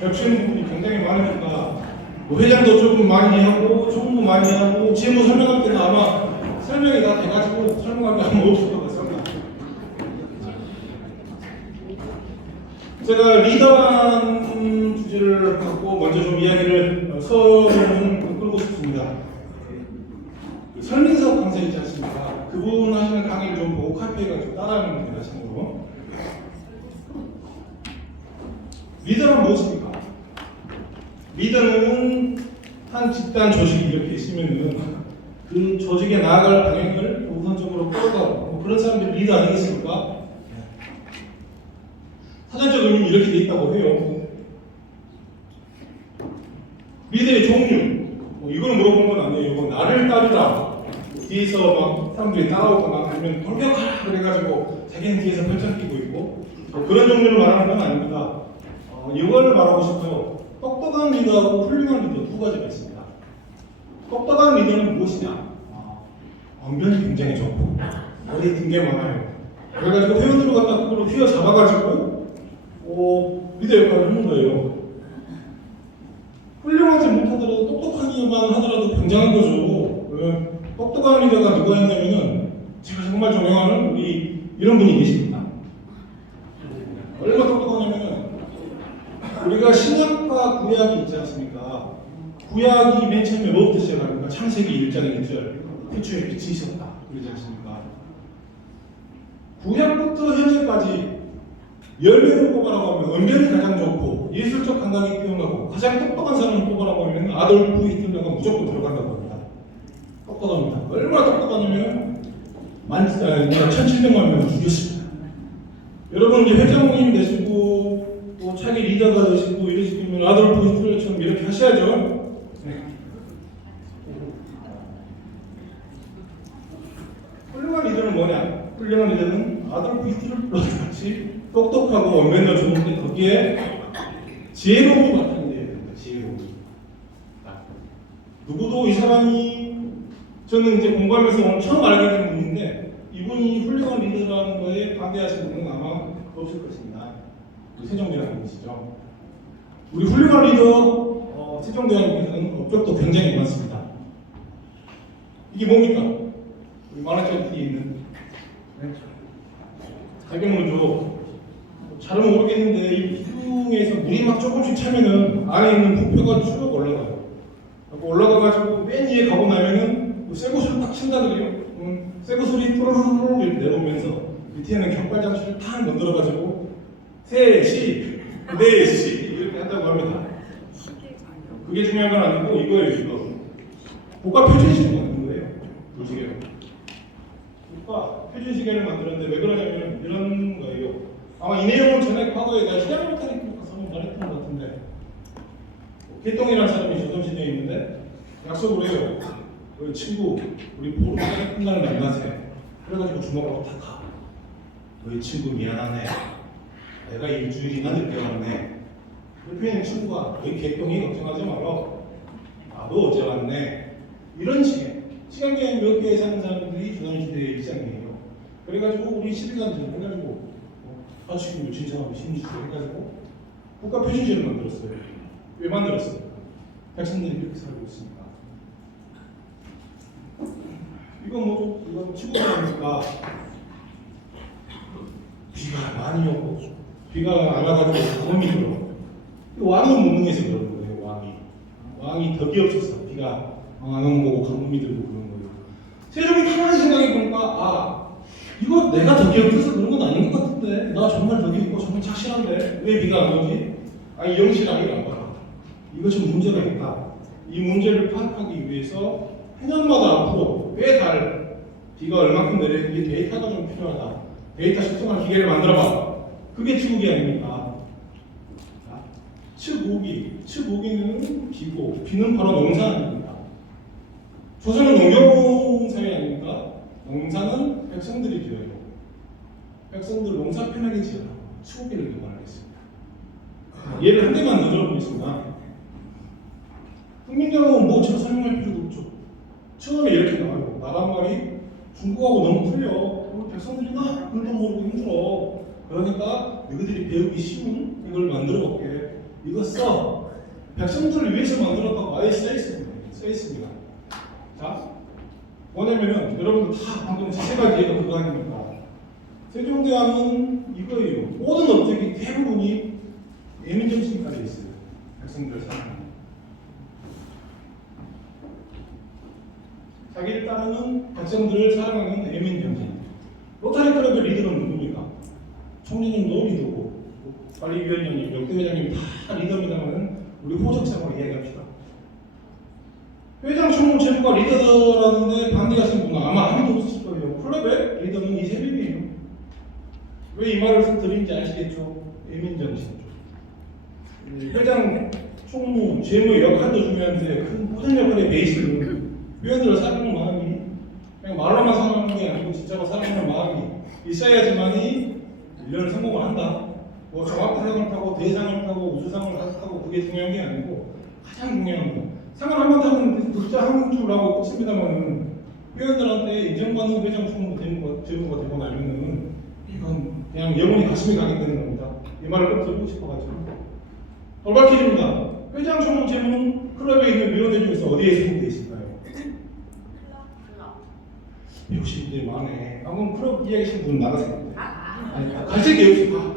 겹치는 부분이 굉장히 많으니까 회장도 조금 많이 하고 총무 많이 하고 재무 설명할 때는 아마 설명이 다 돼가지고 설명할 게 아마 없을 것 같습니다. 제가 리더라는 주제를 갖고 먼저 좀 이야기를 서론을 끌고 싶습니다. 설민석 강사 있지 않습니까? 그분 하시는 강의를 좀 보고 카피해가지고 따라하는 겁니다. 참고로. 리더란 무엇입니까? 리더는 한 집단 조직이 이렇게 있으면은 그 조직에 나아갈 방향을 우선적으로 끌어가고 그런 사람들이 리더 아니겠습니까? 사전적 의미는 이렇게 돼 있다고 해요. 리더의 종류, 이거는 물어본 건 아니에요. 나를 따르라. 뒤에서 막 사람들이 따라오거나 아니면 돌격하라 그래가지고 자기는 뒤에서 펼쳐 끼고 있고 그런 종류를 말하는 건 아닙니다. 이걸 말하고 싶어요. 똑똑한 리더하고 훌륭한 리더 두 가지가 있습니다. 똑똑한 리더는 무엇이냐? 언변이 굉장히 좋고 머리에 든 게 많아요. 그래가지고 회원들을 갖다 그걸로 휘어잡아가지고 리더 역할을 하는 거예요. 훌륭하지 못하더라도 똑똑하기만 하더라도 굉장한 거죠. 똑똑한 리더가 누가 있냐면은 제가 정말 존경하는 우리 이런 분이 계십니다. 얼마나 똑똑하냐면은 우리가 신약과 구약이 있지 않습니까? 구약이 맨 처음에 뭐부터 시작합니까? 창세기 1장 1절 태초에 빛이 있었다 그러지 않습니까? 구약부터 현재까지 열매를 뽑아라고 하면 언변이 가장 좋고 예술적 감각이 뛰어나고 가장 똑똑한 사람을 뽑아라고 하면 아돌프 히틀러가 무조건 들어간다고 합니다. 똑똑합니다. 얼마나 똑똑하냐면 1700만 명을 죽였습니다. 여러분 이제 회장님 되시고 또 차기 리더가 되시고 이러시면 아돌프 히틀러처럼 이렇게 하셔야죠. 훌륭한 리더는 뭐냐? 훌륭한 리더는 아돌프 히틀러 같이 똑똑하고 언변도 좋은데 거기에 지혜로움이 바탕이 돼야 됩니다. 지혜로움. 누구도 이 사람이 저는 이제 공부하면서 오늘 처음 알게 된 분인데 이분이 훌륭한 리더라는 거에 반대하시는 분은 아마 없을 것입니다. 세종대왕 분이시죠. 우리 훌륭한 리더 세종대왕님께서는 업적도 굉장히 많습니다. 이게 뭡니까? 우리 만화책 뒤에 있는 가경문조 잘은 모르겠는데 이 기둥에서 물이 막 조금씩 차면은 안에 있는 부표가 쭉 올라가요. 올라가가지고 맨 위에 가고 나면은 쇠구슬을 딱 친다 그래요. 쇠구슬이 뚜루루루 이렇게 내려오면서 밑에는 격발 장치를 탁 만들어가지고 3시, 4시 이렇게 한다고 합니다. 그게 중요한 건 아니고 이거예요. 이거 국가 표준시계를 만든 거예요. 이 시계로 국가 표준시계를 만들었는데 왜 그러냐면 이런 거예요. 아마 이 내용은 전에 과거에 내가 시대메카닉 가서 말했던 것 같은데 개똥이라는 사람이 조선시대에 있는데 약속을 해요. 그 친구 우리 보름달에 끝날 만나세. 그래가지고 주먹으로 탁 가. 너희 친구 미안하네. 내가 일주일이나 늦게 왔네. 옆에 있는 친구가 너희 개똥이 걱정하지 마라. 나도 어제 왔네. 이런 식의 시간계획 몇 개 사는 사람들이 조선시대의 일상이에요. 그래가지고 우리 시대관들 해가지고 하치기도 진정하고 심리주도 해가지고 국가 표준시를 만들었어요. 왜 만들었어요? 백성들이 그렇게 살고 있으니까. 이건 치고들어니까 비가 많이 오고 비가 안 와가지고 가뭄이 들어. 왕은 무능해서 그러는 거예요. 왕이 덕이 없어서 비가 안 오는 거고 가뭄이 들고 그런 거예요. 세종이 가만히 생각해 보니까 이거 내가 덕이 없어서 그런 건 아닌 것 같은데 나 정말 덕이 있고 정말 착실한데 왜 비가 안 오지? 이 영실하게 안 봐. 이거 좀 문제가 있다. 이 문제를 파악하기 위해서 해년마다 앞으로 매달 비가 얼마큼 내리는지 데이터가 좀 필요하다. 데이터 측정할 기계를 만들어봐. 그게 치국이 아닙니까? 치국이는 비고 비는 바로 농사 아닙니까? 조선은 농경 사회 아닙니까? 농사는 백성들이 지어야 되고 백성들 농사 편하게 지어라. 수고비를 요구하겠습니다. 예를 한 개만 더 들어보겠습니다. 국민경험은 뭐저 설명할 필요도 없죠. 처음에 이렇게 나와요. 나간 말이 중국하고 너무 틀려. 우리 백성들이 막 글도 모르고 힘들어. 그러니까 너희들이 배우기 쉬운 이걸 만들어 볼게. 이거 써. 백성들을 위해서 만들었다고 아예 써 있습니다. 자, 뭐냐면은 여러분들 다 방금 세 가지 얘기가 그거 아닙니까? 세종대왕은 이거예요. 모든 업적이 대부분이 예민정신까지 있어요. 백성들을 사랑하는. 자기를 따르는 백성들을 사랑하는 예민정신. 로타리 클럽의 리더는 누굽니까? 총리님도 리더고, 관리위원장님, 역대회장님 다 리더입니다만 우리 호적상으로 이야기합시다. 회장, 총무, 체부가 리더라는데 반대하시는 분은 아마 아무도 없으실 거예요. 클럽의 리더는 이 세 명이에요. 왜 이 말을 드린지 아시겠죠? 예민정신이죠. 회장, 총무, 재무의 역할도 중요한데 큰 포장 역할의 베이스는 회원들을 사랑하는 마음이 그냥 말로만 사랑하는 게 아니고 진짜로 사랑하는 마음이 있어야지만이 1년을 성공을 한다. 뭐 종합상을 타고 대상을 타고 우수상을 타고 그게 중요한 게 아니고 가장 중요한 거. 상을 한번 타면 득자 한 줄 하고 끝입니다만은 회원들한테 인정받는 회장 총무가 되고 나면은 이건 그냥 영원히 가슴이 가게 되는 겁니다. 이 말을 꼭 드리고 싶어가지고. 돌발 퀴즈입니다. 회장 총무 재무는 클럽에 있는 위원회 중에서 어디에 소속돼 있을까요? 역시 이제 많네. 방금 클럽 이야기하신 분 나가세요. 갈색이 없어.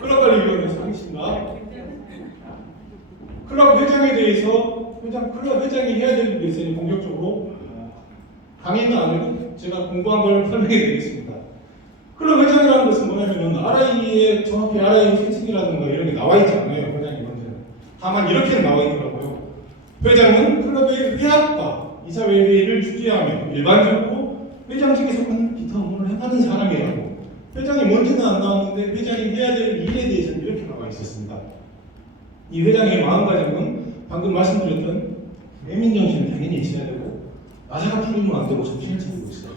클럽 관리위원회에서 하겠습니다. 클럽 회장에 대해서 클럽 회장이 해야 될 일에 대해서 본격적으로 강의는 아니고 제가 공부한 걸 설명해 드리겠습니다. 클럽 회장이라는 것은 뭐냐면은 RI에 정확히 RI 생식이라든가 이런 게 나와 있지 않아요. 회장이 먼저는. 다만 이렇게 나와 있더라고요. 회장은 클럽의 회합과 이사회 회의를 주재하며 일반적으로 회장직에 속하는 기타 업무를 하는 사람이라고. 회장이 뭔지는 안 나왔는데 회장이 해야 될 일에 대해서는 이렇게 나와 있었습니다. 이 회장의 마음가짐은 방금 말씀드렸던 예민정신은 당연히 있어야 되고 나사가 풀리면 안 되고 정신을 차리고 있어요.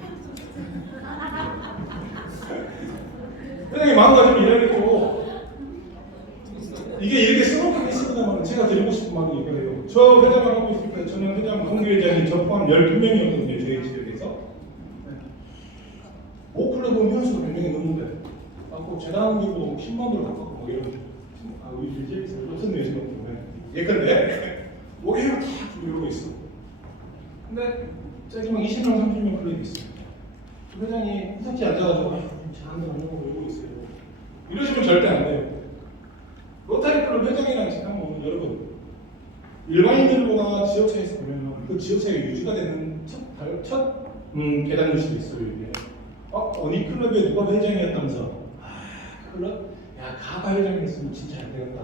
회장의 마음가짐이 이래야겠고 이게 이렇게 써놓고 있습니다만 제가 드리고 싶은 말은 이거예요. 저 회장을 하고 있을 때 저는 회장 동기회장이 저 포함 12명이었거든요. 저희 지역에서. 오클럽은 현수가 100명이 넘는데 재단기도 10만불 갖고 뭐 이런 우리 일제에서 무슨 내시가 때문에 예컨대 목회를 다 이러고 있어. 근데 저기만 20명 30명 클럽이 있어요. 그 회장이 후석지 앉아가지고 잘한다 하려고 이러고 있어요. 이러시면 절대 안 돼요. 로타리 클럽 회장이라는 직함은 여러분 일반인들보다 지역사에서 보면 그 지역사가 유지가 되는 첫 계단 유식이 있어요. 이게. 어느 클럽에 누가 회장이었다면서 클럽? 야 가가 회장이었으면 진짜 안 되겠다.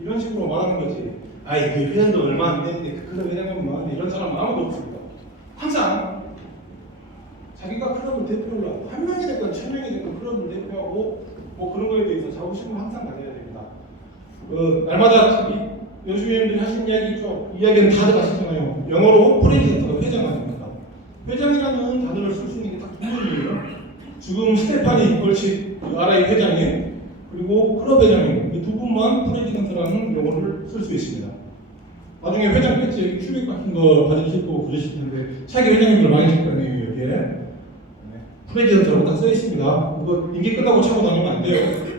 이런 식으로 말하는 거지. 아이 그 회장도 얼마 안 되는데 그 클럽 회장이면 뭐하는데 이런 사람은 아무도 없습니다. 항상 자기가 클럽을 대표를 하고 한 명이 됐건 1000명이 됐건 클럽을 대표하고 뭐 그런 거에 대해서 자부심을 항상 가져야 됩니다. 날마다 연수위원들이 하신 이야기 있죠. 이야기는 다들 아시잖아요. 영어로 프레지던트가 회장 아닙니까? 회장이라는 단어를 쓸 수 있는 게 딱 두 명이에요. 지금 스테파니 벌칙 RI 회장님 그리고 클럽 회장님 이 두 분만 프레지던트라는 용어를 쓸 수 있습니다. 나중에 회장 배지 큐빅 같은 거 받으실 거고 그러실 텐데 차기 회장님들 많이 줄 거네요. 여기에 프레지던트라고 딱 써 있습니다. 이거 임기 끝나고 차고 다니면 안 돼요.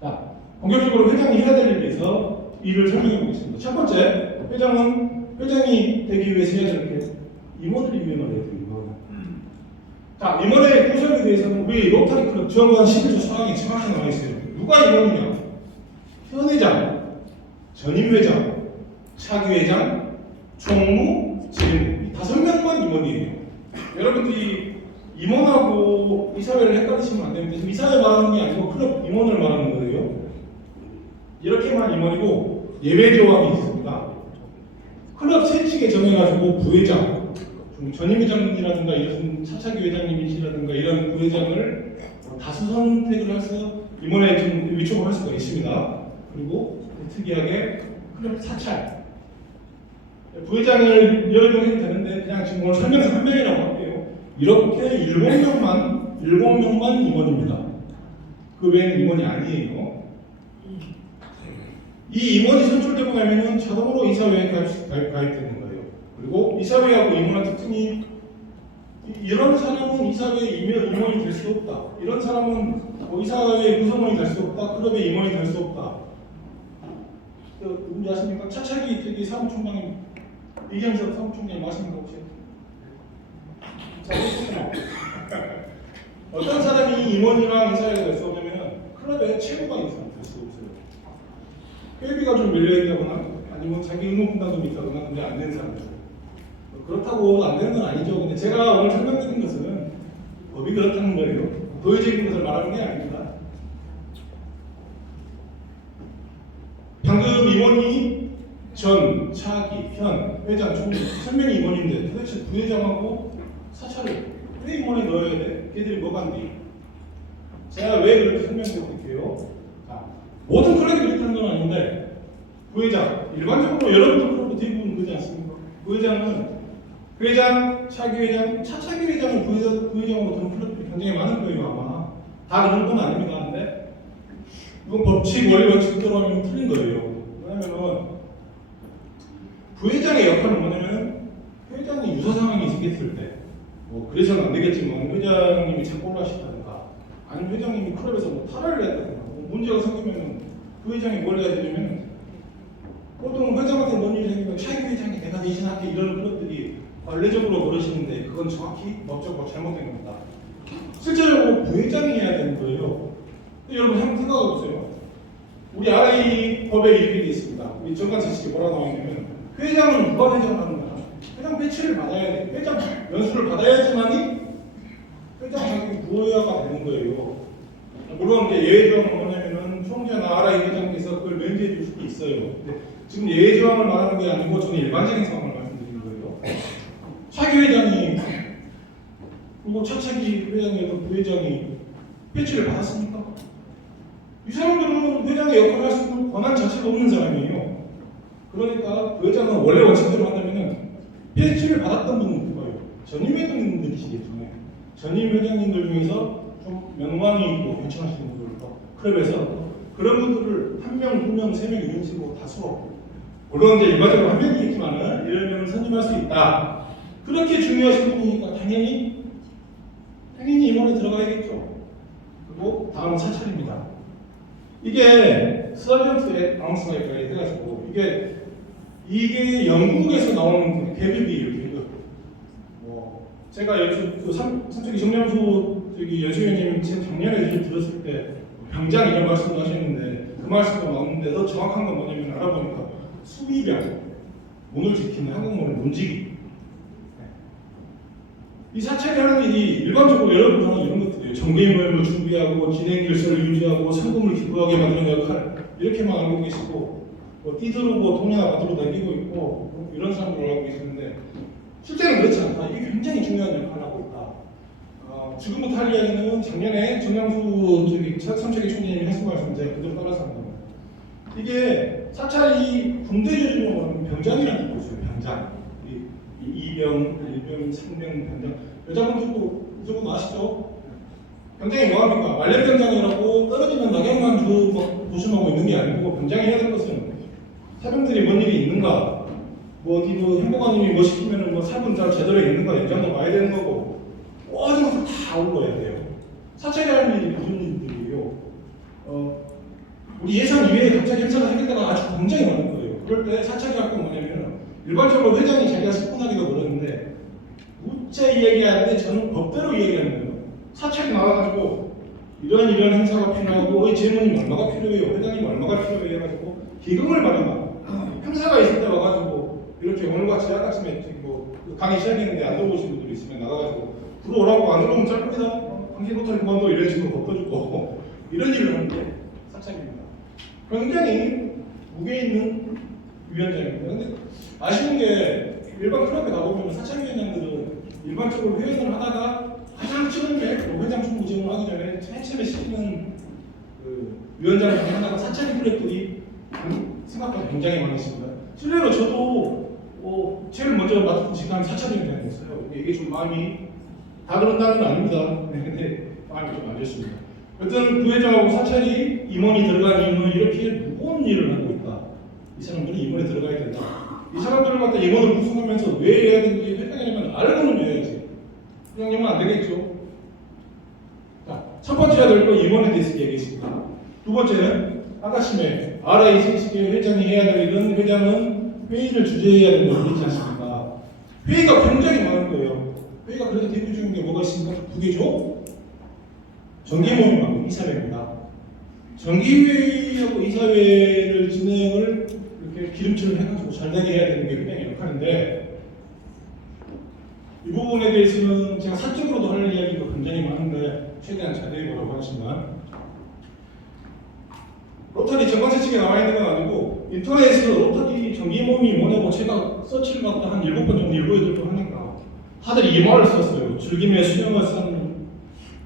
자, 본격적으로 회장이 해야 될 일에 대해서 일을 설명해 보겠습니다. 첫 번째, 회장이 되기 위해서 해야 될 게 임원들이 임명을 해야 돼요. 자, 임원의 구성에 대해서는 우리 로타리 클럽 지원관 11조 사항에 정확히 나와 있어요. 누가 임원이냐? 현회장, 전임회장, 차기회장, 총무, 재무 이 5명만 임원이에요. 여러분들이 임원하고 이사회를 헷갈리시면 안 됩니다. 지금 이사회 말하는 게 아니고 클럽 임원을 말하는 거예요. 이렇게만 임원이고 예외 조항이 있습니다. 클럽 세칙에 정해가지고 부회장, 전임회장이라든가 이런 차차기 회장님이시라든가 이런 부회장을 다수 선택을 해서 임원에 좀 위촉을 할 수가 있습니다. 그리고 특이하게 클럽 사찰, 부회장을 여러 명 해도 되는데 그냥 지금 오늘 설명서 한 명이라고 할게요. 이렇게 7명만 임원입니다. 그 외에는 임원이 아니에요. 이 임원이 선출되고 나면은 자동으로 이사회에 가입되는 거예요. 그리고 이사회하고 임원의 특징이 이런 사람은 이사회의 임원이 될 수 없다. 이런 사람은 이사회의 구성원이 될 수 없다. 클럽의 임원이 될 수 없다. 누군지 아십니까? 차차기 저기 사무총장님, 이경석 사무총장님 아십니까 혹시? 어떤 사람이 임원이랑 이사회가 될 수 없냐면 클럽의 최고가 이상 될 수 없어요. 회비가 좀 밀려있다거나 아니면 자기 의무 분담이 좀 있다거나 근데 안 되는 사람들. 그렇다고 안 되는 건 아니죠. 근데 제가 오늘 설명드린 것은 법이 그렇다는 거예요. 도의적인 것을 말하는 게 아닙니다. 방금 임원이 전, 차기, 현, 회장, 총무 3명이 임원인데 도대체 부회장하고 사찰을 왜 임원에 넣어야 돼? 걔들이 뭐가 안 돼? 제가 왜 그렇게 설명드릴게요. 자, 모든 클럽이 그렇다는 건 아닌데 부회장, 일반적으로 여러분들 클럽 대부분 그러지 않습니까? 부회장은 회장, 차기 회장, 차차기 회장을 부회장으로 두는 클럽들이 굉장히 많을 거예요 아마. 다 그런 건 아닙니다. 근데 이건 법칙, 원리 원칙대로 하면 틀린 거예요. 왜냐면은 부회장의 역할은 뭐냐면 회장이 유사 상황이 생겼을 때 뭐 그래서는 안 되겠지만 회장님이 착고를 하시다든가 아니면 회장님이 클럽에서 뭐 탈화를 했다든가 뭐 문제가 생기면은 부회장이 뭘 해야 되냐면 보통 회장한테 뭔 일이 생기면 차기 회장이 내가 대신할게 이런 클럽들이 관례적으로 그러시는데 그건 정확히 법적으로 잘못된 겁니다. 실제로 부회장이 해야 되는 거예요. 여러분 한번 생각해 보세요. 우리 RA 법에 이렇게 되어 있습니다. 우리 정관사실이 뭐라고 나오냐면 회장은 누가 회장을 하는 거야? 회장 배치를 받아야 돼. 회장 연수를 받아야지만이 회장 자격이 부여가 되는 거예요. 물론 이제 예외 조항은 뭐냐면은 총재나 RA 회장께서 그걸 면제해 줄 수도 있어요. 근데 지금 예외 조항을 말하는 게 아니고 저는 일반적인 상황을 말씀드리는 거예요. 차기 회장이 그리고 차차기 회장에도 부회장이 배치를 받았습니까? 이 사람들은 회장의 역할을 할 수 있는 권한 자체가 없는 사람이에요. 그러니까 그 회장은 원래 원칙대로 한다면은 배치를 받았던 분은 누가요? 전임 회장님들이시겠죠. 전임 회장님들 중에서 좀 명망이 있고 괜찮으신 분들, 클럽에서 그런 분들을 한 명, 두 명, 세 명 이런 식으로 다수로 물론 이제 일반적으로 한 명이겠지만은 이런 명을 선임할 수 있다. 그렇게 중요하신 분이니까 당연히 임원에 들어가야겠죠. 그리고 다음은 사찰입니다. 이게 서전트 아웃사이드가 해가지고 이게 영국에서 나오는 계급이에요. 계급. 제가 삼척이 정량수 연수위원님 작년에 들었을 때 병장 이런 말씀도 하셨는데 그 말씀도 나오는데 더 정확한 건 뭐냐면 알아보니까 수비병, 문을 지키는 한국문을 문지기. 이 사찰이 하는 일이 일반적으로 여러분 하는 이런 것들이에요. 정기모임을 준비하고 진행 질서를 유지하고 상금을 기부하게 만드는 역할 이렇게만 알고 계시고 뛰들고 돈이나 받으러 다니고 있고 이런 사람들 알고 계시는데 실제는 그렇지 않다. 이게 굉장히 중요한 역할을 하고 있다. 지금부터 할 이야기는 작년에 정량수 삼척의 총재님이 하신 말씀 제가 그대로 따라서 합니다. 이게 사찰이 군대 조직으로 말하면 병장이라는 뜻이 있어요. 병장. 이병, 일병, 상병, 병장. 여자분들도 무조건 아시죠? 병장이 뭐합니까? 말년병장이라고 떨어지면 낙엽만 조심하고 있는 게 아니고 병장이 해야 될 것은 사병들이 뭔 일이 있는가? 어디 행복한님이 뭐 시키면은 사분 잘 제대로 있는가? 연장도 봐야 되는 거고 모든 것을 다 올라야 돼요. 사찰이 하는 일이 무슨 일들이에요? 우리 예산 이외에 갑자기 행사를 하게 되가 아주 굉장히 많은 거예요. 그럴 때 사찰이 할 건 뭐냐면 일반적으로 회장이 자기가 스폰하기도 그러는데 우째 이야기하는데 저는 법대로 이야기하는 거예요. 사찰이 나와가지고 이런 행사가 필요하고 재문이 얼마가 필요해요. 회장님 얼마가 필요해요 해가지고 기금을 마련하고 행사가 있을 때 와가지고 이렇게 오늘같이 아침에 강의 시작했는데 안 들어오신 분들이 있으면 나가가지고 들어오라고 안 들어오면 짧습니다. 당신 호텔 그만둬 이런 식으로 덮어주고 이런 일을 하는 게 사찰입니다. 굉장히 무게 있는 위원장입니다. 근데 아쉬운 게 일반 클럽에 가보면 사찰위원장들은 일반적으로 회원을 하다가 가장 최근에 회장 총무직을 하기 전에 최초에 시키는 위원장 중에 하나가 사찰위 클럽들이 생각보다 굉장히 많으십니다. 실례로 저도 제일 먼저 맡은 직함이 사찰위원장이었어요. 이게 좀 마음이 다 그런다는 건 아닙니다. 네, 근데 마음이 좀 안 좋습니다. 여튼 부회장하고 사찰이 임원이 들어간 이유는 이렇게 무거운 일을 하고 있다. 이 사람들은 임원에 들어가야 된다. 이 사람들을 갖다 임원을 구성하면서 왜 해야 되는지 회장님은 알고는 해야지. 회장님은 안 되겠죠. 자, 첫 번째 해야 될 건 임원에 대해서 얘기했습니다. 두 번째는 아까심에 RA70의 회장이 해야 될 일은 회장은 회의를 주재해야 되는 걸 있지 않습니까? 회의가 굉장히 많은 거예요. 회의가 그래서 대표적인 게 뭐가 있습니까? 두 개죠. 정기모임하고 이사회입니다. 정기회의하고 이사회를 진행을 이렇게 기름칠을 해가지고 잘 되게 해야 되는 게 회장의 역할인데, 이 부분에 대해서는 제가 사적으로도 할 이야기가 굉장히 많은데 최대한 자제해 보라고 하지만, 로터리 정관세 측에 나와 있는 건 아니고 인터넷에서 로터리 정기모임이 뭐냐고 제가 서치를 갖다 한 7번 정도 7, 8번 하니까 다들 이 말을 썼어요. 즐기며 수영을 쌓는,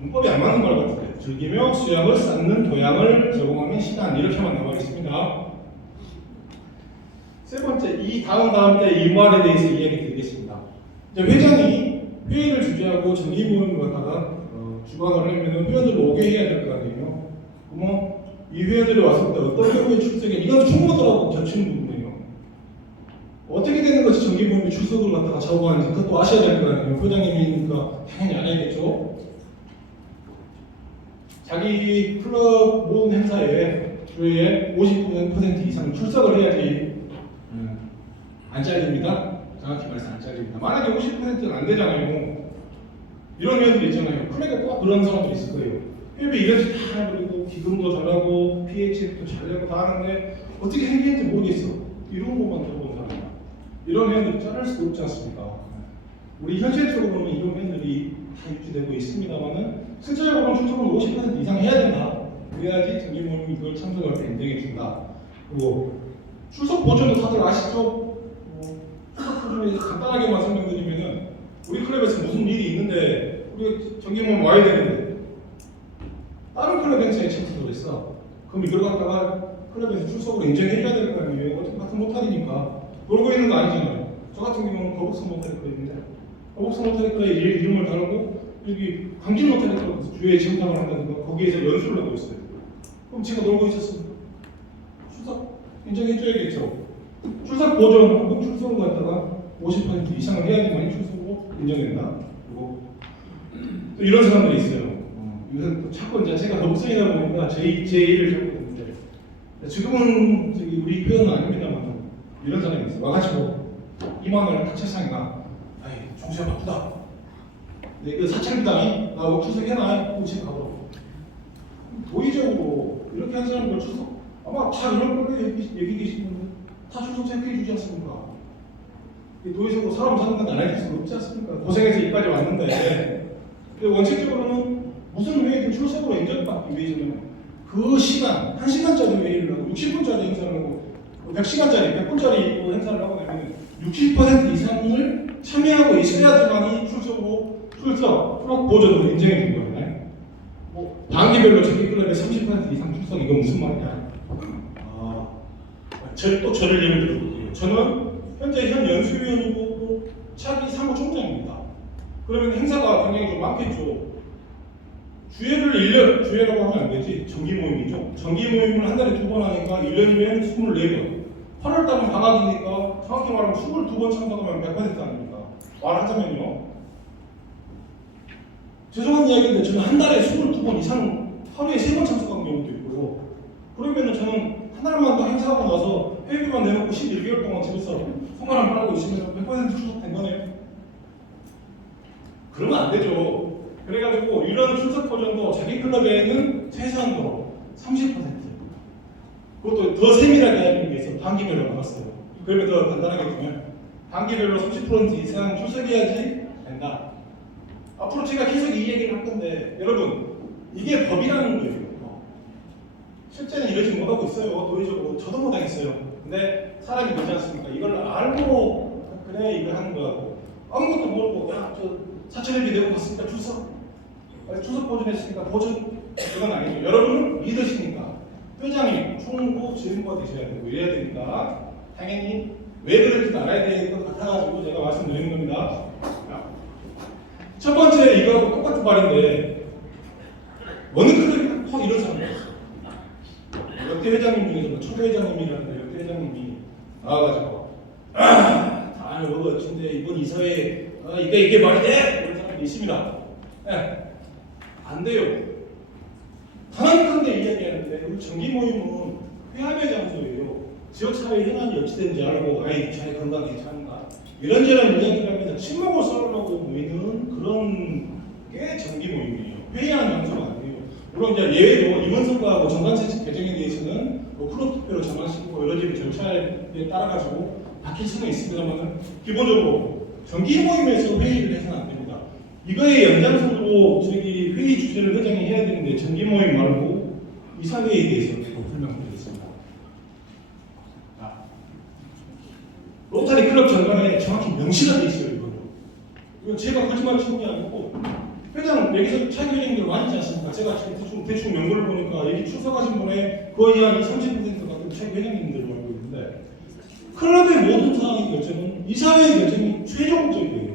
문법이 안 맞는 말 같은데, 즐기며 수양을 쌓는 교양을 제공하는 시간, 이렇게만 나와 있습니다. 세 번째, 이 다음 때 이 말에 대해서 이야기 드리겠습니다. 이제 회장이 회의를 주재하고 정기모임을 갖다가 주관을 하면 회원들을 오게 해야 될 거 아니에요. 그러면 이 회원들이 왔을 때 어떤 회의에 출석해, 이건 총무들하고 겹치는 부분이에요. 어떻게 되는 것이 정기모임에 출석을 갖다가 작업하는지 그것도 아셔야 될 거 아니에요. 회장님이니까 당연히 알아야겠죠. 자기 클럽 모든 행사에 주에 50% 이상 출석을 해야지 안 잘립니다. 정확히 말해서 안 잘립니다. 만약에 50%는 안 되잖아요. 이런 회원들 있잖아요. 클럽에 꼭 그런 사람들이 있을 거예요. 회비 이런지 다 해버리고 기금도 잘하고 PH도 잘 내고 다 하는데 어떻게 행기인지 모르겠어. 이런 것만 들어본 사람이야. 이런 회원들이 자를 수도 없지 않습니까? 우리 현실적으로는 이런 회원들이 다 유지되고 있습니다만은 실제적으로는 출석은 50% 이상 해야 된다. 그래야지 정기모임이 이걸 참석할 때 인정해준다. 그리고 출석 보조는 다들 아시죠? 출석 보조에 간단하게만 설명드리면은 우리 클럽에서 무슨 일이 있는데 우리 정기모임 와야 되는데 다른 클럽 행사에 참석을 했어. 그럼 이걸 갖다가 클럽에서 출석으로 인정해줘야 될 거 아니에요? 어차피 같은 모탈이니까 놀고 있는 거 아니잖아요. 저 같은 경우는 거북선 모탈 클럽인데 거북선 모탈 클럽의 이름을 달고 여기 광진 모탈 클럽에서 주에 지원장을 한다든가 거기에서 연수를 하고 있어요. 그럼 제가 놀고 있었습니다. 출석 인정해줘야겠죠. 출석 보존하고 출석을 갖다가 50% 이상을 해야지만 출석으로 인정된다. 그리고 또 이런 사람들이 있어요. 이건 또 자꾸 이제 제가 거북선이다 보니까 제 일을 자꾸 했는데 지금은 저기 우리 표현은 아닙니다만 이런 사람이 있어요. 와가지고 이만을 딱 세상에 나, 아이 종수야 바쁘다. 그 사찰비당이 나하고 출석해놔. 집에 가보라고. 도의적으로 이렇게 한 사람들 출석 아마 다 이런 걸로 얘기 계시는데 다 출석 체크해 주지 않습니까? 도의적으로 사람 사는 건 안 해줄 수가 없지 않습니까? 고생해서 여기까지 왔는데 원칙적으로는 무슨 회의든 출석으로 인정받기 위해서는 그 시간, 1시간짜리 회의를 하고 60분짜리 행사를 하고 100시간짜리, 100분짜리 행사를 하고 나면 60% 이상을 참여하고 있어야지만이 출석 보조로 인정해 준 거잖아요. 뭐 단기별로 자기 클럽에 30% 이상 출석, 이건 무슨 말이냐? 또 저를 예를 들어볼게요. 저는 현재 현 연수위원이고 또 차기 사무총장입니다. 그러면 행사가 굉장히 좀 많겠죠. 주회라고 하면 안 되지. 정기 모임이죠. 정기 모임을 한 달에 2번 하니까 1년이면 24번. 8월달은 방학이니까 정확히 말하면 22번 참석하면 100% 아닙니까? 말하자면요. 죄송한 이야기인데 저는 한 달에 22번 이상 하루에 3번 참석하는 경우도 있고요. 그러면은 저는 한 달만 더 행사하고 나서 회비만 내놓고 11개월 동안 집에서 손가락 빨고 있으면 100% 출석된 거네요. 그러면 안 되죠. 그래가지고 이런 출석 버전도 자기 클럽에는 최소한으로 30%. 그것도 더 세밀하게 하기 위해서 단기별로 나갔어요. 그러면 더 간단하게 보면 단기별로 30% 이상 출석해야지 된다. 앞으로 제가 계속 이 얘기를 할 건데 여러분 이게 법이라는 거예요. 실제는 이러지 못하고 있어요. 도의적으로 저도 못하겠어요. 근데 사람이 그렇지 않습니까? 이걸 알고 그래 이걸 하는 거하고 아무것도 모르고 야 저 사천회비 내고 갔으니까 출석 보존했으니까 보존 그건 아니죠. 여러분은 리더시니까 회장이 총무 지휘부가 되셔야 되고 이래야 되니까 당연히 왜 그런지 알아야 될 것 같아가지고 제가 말씀드리는 겁니다. 첫 번째 이거하고 똑같은 말인데 어느 클럽이 확 이런 사람이 있어요. 역대 회장님 중에서 초대 회장님이라는데 역대 회장님이 나와가지고 다 먹었는데 이번 이사회에 이게 말이 돼? 이런 사람이 있습니다. 네. 안 돼요. 단한컨대 이야기하는데 우리 정기 모임은 회합의 장소예요. 지역사회 현안이 어찌되는지 알고 자기 건강 괜찮은가 이런저런 이야기를 하면서 친목을 썰으려고 모이는 그런 게 정기 모임이에요. 회의하는 장소가 아니에요. 물론 이제 예외로 임원선거하고 정관세칙 개정에 대해서는 클럽 투표로 정하시고 여러 가지 절차에 따라가지고 바뀔 수는 있습니다만 기본적으로 정기 모임에서 회의를 해서는 안 됩니다. 이거의 연장선으로 저기 회의 주제를 회장이 해야 되는데 정기 모임 말고 이사회에 대해서 설명드리겠습니다. 로타리 클럽 전반에 정확히 명시가 돼 있어요. 이건 제가 거짓말 치는 게 아니고 회장 여기서 차기 회장님들 많이 있지 않습니까? 제가 대충 연구를 보니까 여기 출석하신 분의 거의 한 30%가 차기 회장님들로 알고 있는데 클럽의 모든 상황의 결정은 이사회의 결정이 최종적이에요.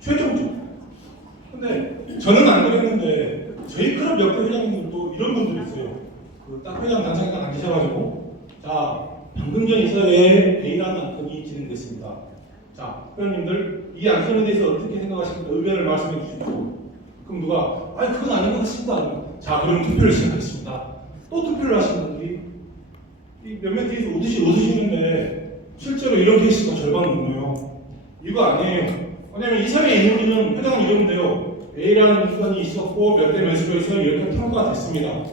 최종적. 근데 저는 안 그랬는데 저희 클럽 옆에 회장님들도 이런 분들이 있어요. 딱 회장 단상에 딱 앉으셔가지고 자 방금 전 이사회에 A라는 안건이 진행됐습니다. 자 회원님들 이 안건에 대해서 어떻게 생각하십니까? 의견을 말씀해 주십시오. 그럼 누가 그건 아닌 것 같습니다. 자 그럼 투표를 시작하겠습니다. 또 투표를 하신 분들이 몇몇 뒤에서 웃으시는데 실제로 이런 케이스가 절반 넘어요. 이거 아니에요. 왜냐면 이사회에 있는 분은 회장은 이러면 돼요. A라는 기관이 있었고 몇 대 몇으로 해서 이렇게 통과가 됐습니다.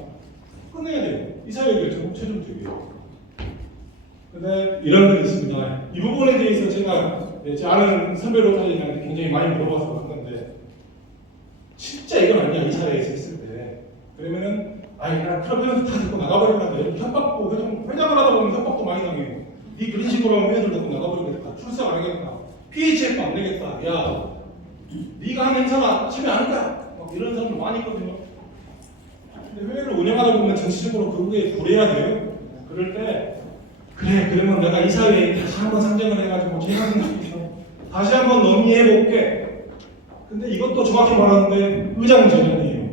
끝내야 돼요. 이사회 결정은 최종적이에요. 근데 이런 게 있습니다. 이 부분에 대해서 제가 제 아는 선배 로사님한테 굉장히 많이 물어봐서 그런 건데 진짜 이건 아니야 이사회에서 했을 때 그러면은 나 클럽 회원들 다 데리고 나가버리면 협박도 회장을 하다 보면 협박도 많이 당해요. 네 그런 식으로 하면 회원들 데리고 나가버리겠다. 출석 안 하겠다. PHF 안 되겠다. 야 네가 하는 행사나 참여 안 할 거야. 이런 사람들 많이 있거든요. 근데 회의를 운영하다 보면 정치적으로 그거에 불해야 돼요. 그럴 때 그래 그러면 내가 이사회에 다시 한번 상정을 해가지고 제가 생각해서 다시 한번 논의해볼게. 근데 이것도 정확히 말하는데 의장 재량이에요.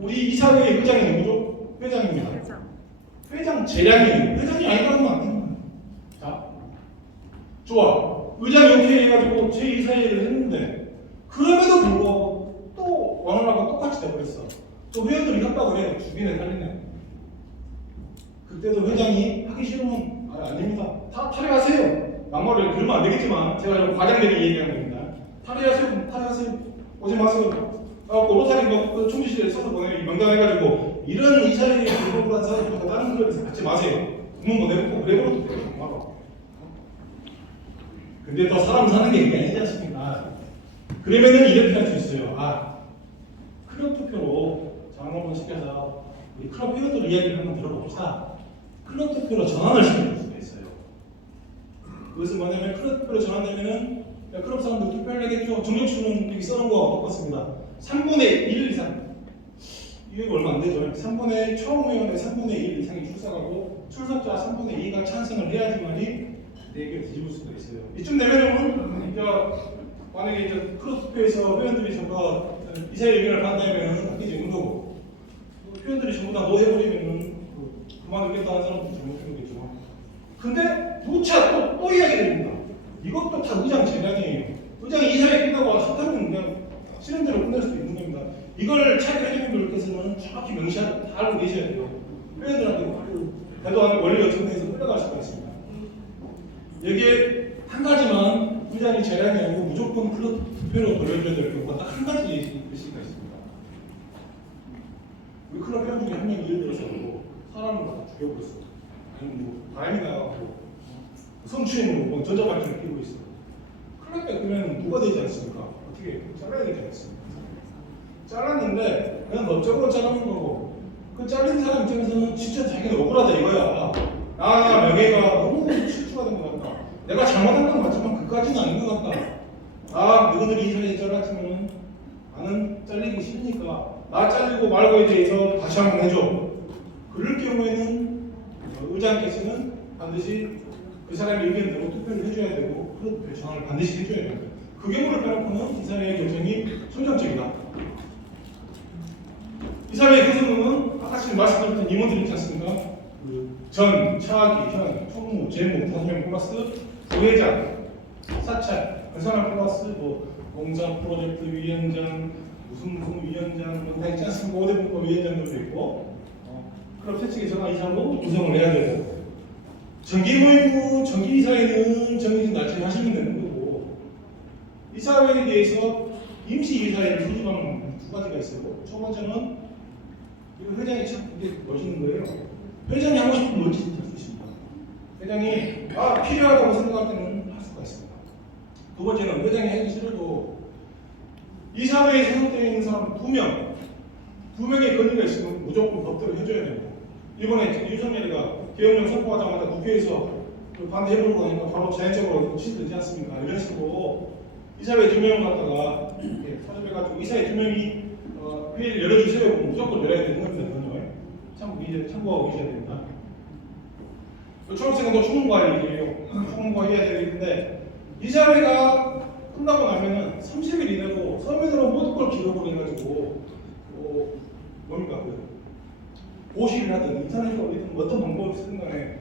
우리 이사회의 의장이 누구죠? 회장입니다. 회장 재량이에요. 회장이 아니라면 안 됩니다. 자, 좋아. 의장이 오케이 해가지고 제2사회를 했는데 그럼에도 불구하고 또 원활하고 똑같이 돼버렸어. 또 회원들이 협박을 해요. 주변에 살리네. 그때도 회장이 하기 싫으면 안 됩니다. 다 탈의하세요. 막말을 그러면 안 되겠지만 제가 좀 과장되게 얘기하는 겁니다. 탈의하세요. 탈의하세요. 오지 마세요. 로타리 총리실에 써서 보내요. 명단해가지고 이런 이사회에 불법을 한 사람들과 다른 클럽에서 갖지 마세요. 그만 뭐 내놓고 그래버려도 돼요. 바로. 근데 또 사람 사는 게 이게 아니지 않습니까? 그러면은 이렇게 할 수 있어요. 클럽 투표로 장롱을 시켜서 우리 클럽 회원들 이야기를 한번 들어봅시다. 클럽 투표로 전환을 시킬 수가 있어요. 그것은 뭐냐면 클럽 투표로 전환되면은 클럽 사람들 투표를 하겠죠. 정정수는 여기 써놓은 거와 똑같습니다. 3분의 1 이상 이게 얼마 안 되죠. 3분의 처음 회원의 3분의 1 이상이 출석하고 출석자 3분의 2가 찬성을 해야지만이 내게 뒤집을 수가 있어요. 이쯤 되면은 만약에 이제 클럽 투표에서 회원들이 전부 이사회 의견을 받는다면 그게 되는 거고 회원들이 전부 다 너 해버리면은 그만두겠다는 사람도 잘못된 거겠죠. 근데 누차 또 이야기 됩니다. 이것도 다 의장 재량이에요. 의장이 이사회 끝나고 싫다면 그냥 싫은 대로 끝낼 수도 있는 겁니다. 이걸 차기 회장님들께서는 정확히 명시하고 다 알고 계셔야 돼요. 회원들한테 대도 원리 요청해서 끌려갈 수가 있습니다. 여기에 한 가지만 의장이 재량이 아니고 무조건 클럽 투표로 돌려줘야 될 경우가 딱 한 가지 예시가 있습니다. 우리 클럽 회원 중에 한 명이 예를 들어서 사람을 갖다 죽여버렸어. 아니면 바람이 나가고 성추행으로 전자발전을 끼고 있어. 클럽에 그러면 누가 되지 않습니까? 어떻게 잘라야 되지 않습니까? 잘랐는데 그냥 법적으로 자르는 거고 그 잘린 사람 입장에서는 진짜 자기가 억울하다 이거야. 나 명예가 너무 실추가 된 것 같다. 내가 잘못한 건 맞지만 그까지는 아닌 것 같다. 너희들이 이 사회에 잘랐으면 나는 잘리기 싫으니까 나 잘리고 말고에 대해서 다시 한번 해줘. 그럴 경우에는 의장께서는 반드시 그 사람의 의견대로 투표를 해줘야 되고 그 전환을 반드시 해줘야 돼요. 그 경우를 빼놓고는 이사회의 결정이 선정적이다. 이사회의 구성은 아까 지금 말씀드렸던 임원들 있지 않습니까? 그 전, 차기, 현, 총무, 재무 5명 플러스 부회장, 사찰, 그 사람 플러스 뭐 공사 프로젝트 위원장, 무슨 위원장, 뭐 다 있지 않습니까? 5대 분과 위원장들도 있고, 그럼 세칙의 전화 이상으로 구성을 해야 되고, 정기모임은 정기이사회는 정해진 날짜에 하시면 되는 거고, 이사회에 대해서 임시이사회를 소집하는 두 가지가 있어요. 첫 번째는 이거 회장이 참 이게 멋있는 거예요. 회장이 하고 싶은 뭔지 할 수 있습니다. 회장이 필요하다고 생각할 때는 할 수가 있습니다. 두 번째는 회장이 하기 싫어도 이사회에 소속되어 있는 사람 2명의 권위가 있으면 무조건 법대로 해줘야 되고, 이번에 윤석열이가 계엄령 선포하자마자 국회에서 반대해보려고 하니까 바로 자연적으로 취소되지 않습니까? 이런 식으로 이사회 2명을 갖다가 이렇게 사접해가지고 이사회 2명이 회의를 열어주세요. 무조건 열어야 되는 겁니다. 참고하고 계셔야 됩니다. 초록색은 또 총무과의이에요. 총무과 해야 되겠는데 이사회가 끝나고 나면은 30일 이내로 서면으로 모든 걸 기록을 해가지고 뭡니까 고시를 하든 인터넷으로 어디든 어떤 방법을 쓰든 간에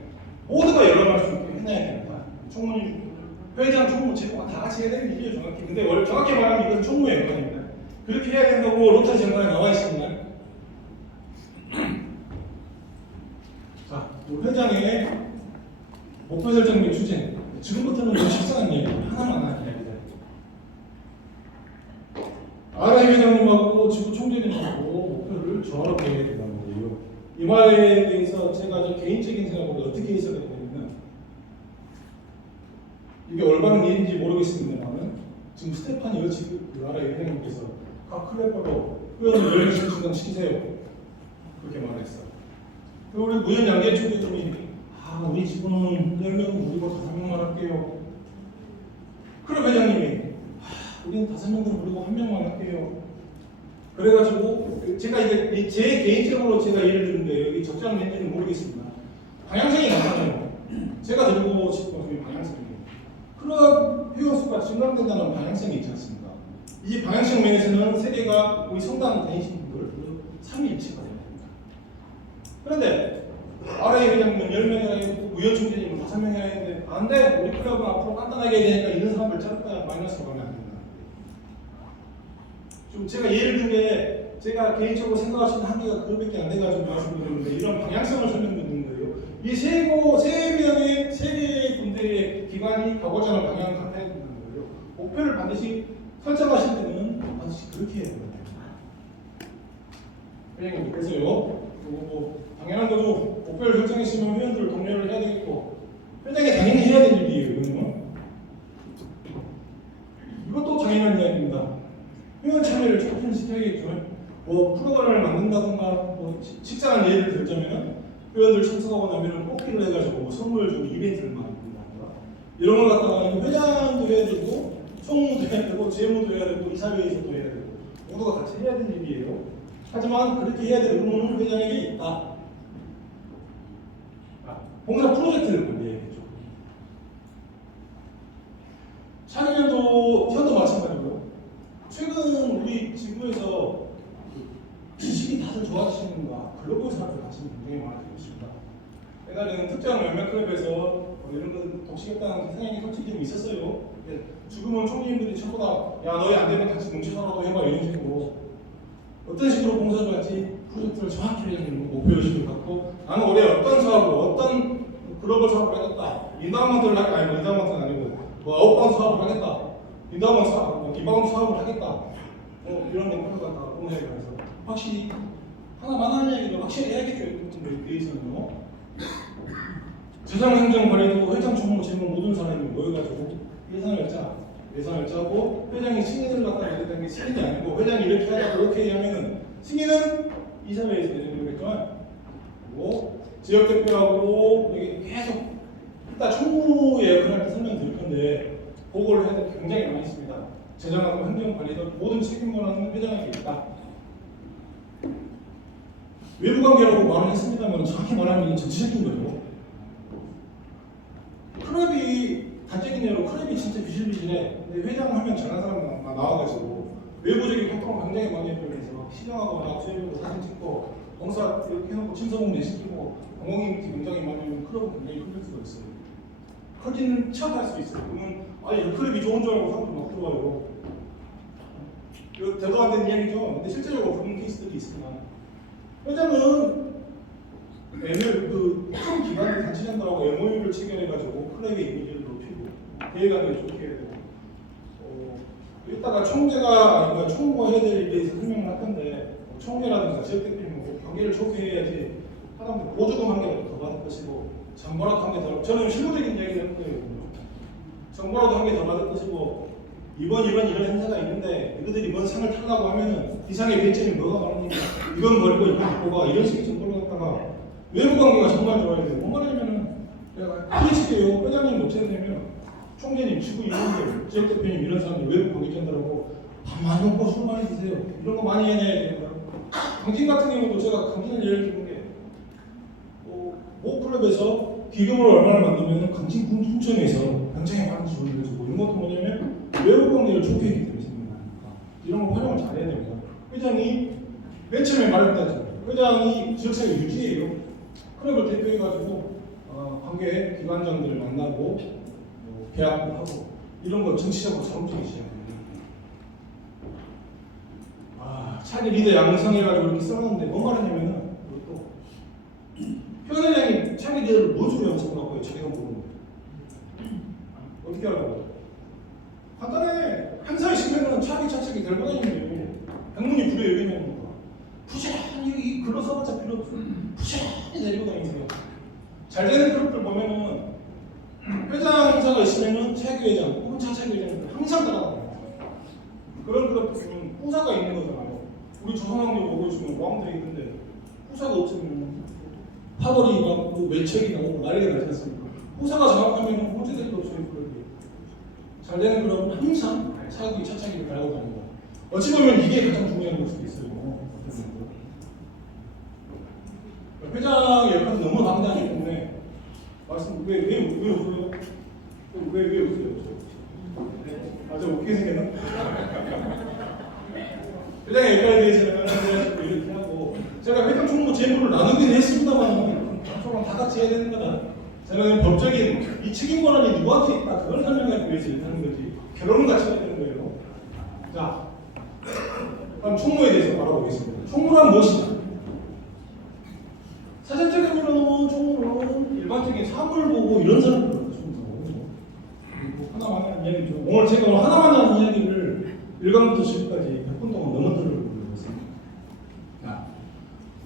모두가 열람할 수 있게 해놔야 됩니다. 총무님, 회장, 총무, 재무가 다 같이 해야 되는 일이에요, 정확히. 근데 원래 정확히 말하면 이건 총무의 역할입니다. 그렇게 해야 된다고 로터리 정관에 나와 있습니다. 자, 회장의 목표 설정 및 추진. 지금부터는 좀 식상한 얘기 하나만 하는 이야기다. RI 회장님하고 지구 총재님하고 목표를 조화롭게 해야 된다는 거예요. 이 말에 대해서 제가 개인적인 생각으로 어떻게 해석을 했냐면, 이게 올바른 일인지 모르겠습니다만 지금 스테파니 여치 RI 회장님께서 각 클래퍼로 회원을 10명 신청시키세요. 그렇게 말했어. 그리고 우리 무현 양계 총재님이 우리 지구는 10명 우리고 5명만 할게요. 그럼 회장님이 우리는 5명도 부르고 1명만 할게요. 그래가지고 제가 이제 제 개인적으로 제가 예를 드는데 여기 적절한지는 모르겠습니다. 방향성이 나타나요. 제가 들고 싶은 그 방향성이에요. 그런 회원 수가 증강된다는 방향성이 있지 않습니까? 이 방향성 면에서는 세계가 우리 성당 다니신 분들 3위 일치가 됩니다. 그런데 RA 회장님은 10명 해야 되고 무현 총재님은 5명 해야 되는데 안 돼! 우리 클럽은 앞으로 간단하게 해야 되니까 이런 사람들 짧다 마이너스로 가면 안 된다. 좀 제가 예를 들게 제가 개인적으로 생각하시는 한계가 그것밖에 안 돼가지고 말씀드리는데 이런 방향성을 설명드리는 거예요. 이 세 개의 군대의 기관이 가고자 하는 방향을 같아야 된다는 거예요. 목표를 반드시 설정하실 때는 반드시 그렇게 해야 된다. 회장님, 그래서요. 당연한 거죠. 목표를 설정했으면 회원들 독려를 해야 되겠고, 회장이 당연히 해야 될 일이에요. 이거는. 이것도 당연한 이야기입니다. 회원 참여를 촉진시켜야겠죠. 프로그램을 만든다든가, 식상한 예를 들자면, 회원들 참석하고 나면 뽑기를 해가지고 선물 주는 이벤트를 만든다든가, 이런 걸 갖다가 회장도 해야 되고, 총무도 해야 되고, 재무도 해야 되고, 이사회에서도 해야 되고, 모두가 같이 해야 될 일이에요. 하지만 그렇게 해야 될 의무는 회장에게 있다. 봉사 프로젝트를 관리해야겠죠. 차기년도 현도 마찬가지고요. 최근 우리 지구에서 지식이 다들 좋아지시는가 글로벌 사업을 하시는 굉장히 많아지고 있습니다. 옛날에는 특정 몇몇 클럽에서 이런 거 독식했다는 생각이 솔직히 좀 있었어요. 지금은 총리님들이 전부 다 야 너희 안 되면 같이 뭉쳐서라도 해봐 이런 식으로 어떤 식으로 봉사를 할지 프로젝트를 정확히 회장님 목표의식을 갖고 나는 올해 어떤 사업을 어떤 글로벌 사업을 하겠다. 인다운먼트를 하겠다. 아니 인다운먼트는 아니고 아웃바운드 사업을 하겠다. 인다운먼트 사업, 인바운드 사업을 하겠다. 이런 목표를 갖다가 공사에 가서 확실히 하나만 하는 얘기를 확실히 해야겠죠. 이런 대해서는요. 재정행정관리도 회장, 총무, 재무 모든 사람이 모여가지고 예산을 짜고 회장이 승인을 갖다 내야 되는 게 승인이 아니고 회장이 이렇게 하자 그렇게 하면은 승인은 이사회에서 내는 거겠지만 지역 대표하고 계속 일단 총무의 역할을 설명드릴 건데 그걸 해야 될 게 굉장히 많이 있습니다. 재정하고 행정관리도 모든 책임을 하는 회장에게 있다. 외부관계라고 말을 했습니다만 정확히 말하면 정치적인 거죠. 클럽이 가뜩이냐로 클럽이 진짜 비실비실해. 근데 회장 하면 잘하는 사람 나와가지고 외부적인 활동을 굉장히 많이 해주면서 시장하거나 수혜료도 사진 찍고 공사 이렇게 해놓고 침소봉 내시키고 공공임티 굉장히 많이 하면 클럽은 굉장히 클 수가 있어요. 커지는 취업할 수 있어요. 그러면 아니 이 클럽이 좋은 줄 알고 사람들 막 들어와요. 이거 대도 안 되는 이야기죠. 근데 실제적으로 그런 케이스들이 있습니다. 회장은 큰 기관의 단체장들하고 MOU를 체결해가지고 클럽의 이미지를 높이고 대회관을 좋게 해야 되고 이따가 총재가 총무가 해야 될 일에 대해서 설명을 할 건데 총재라든가 지역대표님 경기를 좋게 해야지 사람들 보조금 한 개 더 받을 것이고 정보라도 한 개 더 저는 실무적인 이야기를 하는 거예요. 정보라도 한 개 더 받을 것이고 이런 행사가 있는데 이들이 이번 상을 타려고 하면은 이 상의 배점이 뭐가 많으니까 이건 버리고 이건 갖고 가 이런 식의 정보를 갖다가 외부 관계가 정말 좋아야 돼요. 뭔 말이냐면은 내가 크리치게요. 회장님 못해야 되면 총재님, 지구 임원들, 지역대표님 이런 사람들 외부 관계자들하고 밥 많이 먹고 술 많이 드세요. 이런 거 많이 해내야 됩니다. 강진 같은 경우도 제가 강진을 예를 드는 게 모클럽에서 기금을 얼마나 만들면 강진 군청에서 굉장히 많은 지원을 해주고 이런 것도 뭐냐면 외부 관계를 좋게 했기 때문에 생각나니까 이런 거 활용을 잘해야 됩니다. 회장이 맨 처음에 말했다죠. 회장이 지역사회 유지예요. 클럽을 대표해가지고 관계 기관장들을 만나고 계약도 하고 이런 거 정치적으로 적극적이셔야 됩니다. 차기 리더 양성해가지고 이렇게 써놨는데 뭔 말이냐면은 또 회장이 차기 리더를 무엇으로 양성하고 자기가 모르는데 어떻게 하라고? 간단해. 한 사회 시키면 차기 차측이 결과가 있는데 백문이 불여일견인 겁니다. 부지런히 이 글로 써봤자 필요 없어. 부지런히 내리고 다니세요. 잘 되는 그룹들 보면은 회장 행사가 있으면은 차기회장 혹은 차차기회장 항상 따라가요. 그런 그룹들은 후사가 있는 거잖아요. 우리 조선왕조 보고 있으면 왕들이 있는데 후사가 없으면 파벌이 막 매척이 나오고 난리가 나지 않습니까? 후사가 정확하면 혼재될 게 없어요. 잘 되는 그룹은 항상 차기 차차기를 달고 다닙니다. 어찌 보면 이게 가장 중요한 걸 수도 있어요. 회장의 역할은 너무 담당하기 때문에 말씀 왜 웃어요? 왜 웃어요? 저 웃기게 생겼나? 회장의 역할에 대해서는 이렇게 하고 제가 회장 총무 재무를 나누긴 했습니다만 방송은 다 같이 해야 되는 거다. 저는 법적인 이 책임 권한이 누구한테 있다 그걸 설명하기 위해서 이렇게 하는 거지 결론은 같이 해야 되는 거예요. 자, 그럼 총무에 대해서 알아보겠습니다. 총무란 무엇이냐? 사전적으로는 총무는 일반적인 사물 보고 이런 사람들을 총무라고 하나만 하는 이야기죠. 오늘 제가 하나만 하는 이야기를 1강부터 10까지 100분 동안 넘어 들어보겠습니다. 자,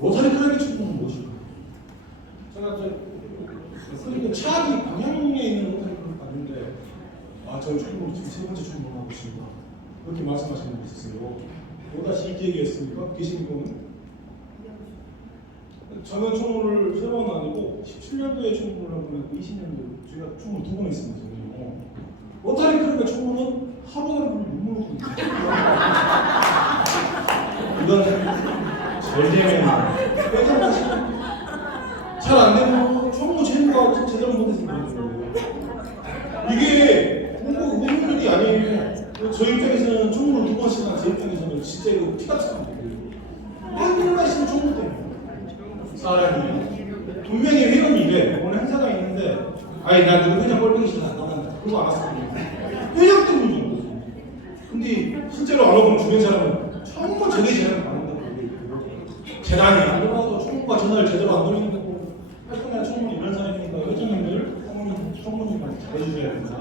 로타리 클럽의 총무는 무엇일까? 제가 그러니까 차기 방향에 있는 로타리 클럽 봤는데 저 총무 지금 세 번째 총무하고 있습니다. 그렇게 말씀하시는 분 있으세요. 5-2 기획이었습니까? 계신 분은? 저는 총무를 3번 아니고 17년도에 총무를 하고 20년도 제가 총무를 2번 했습니다. 로타리 클럽의 총무는 하루하루 눈물로 굽니다. 이건 제일 재미있는 잘안 되면 총무 재무가 제대로 못해서 그러는 거예요. 이게 웃는 일이 아니에요. 저 입장에서는 총무를 2번 하지만 제 입장에서는 진짜 이거 피같은 거예요. 맨날 있으면 총무 때문에 사람이 분명히 회원이 이래 오늘 행사가 있는데 아니 나 누구 회장 꼴보기 싫다 나간다 그거 안 왔어. 회장 때문이죠. 근데 실제로 알아보면 주변 사람은 정말 제대 제안을 받는다고 얘기해요. 재단이 안 들어가도 총무가 전화를 제대로 안 돌리는다고 활동할 총무는 이런 사람이니까 회장님들 총무님한테 잘해주셔야 됩니다.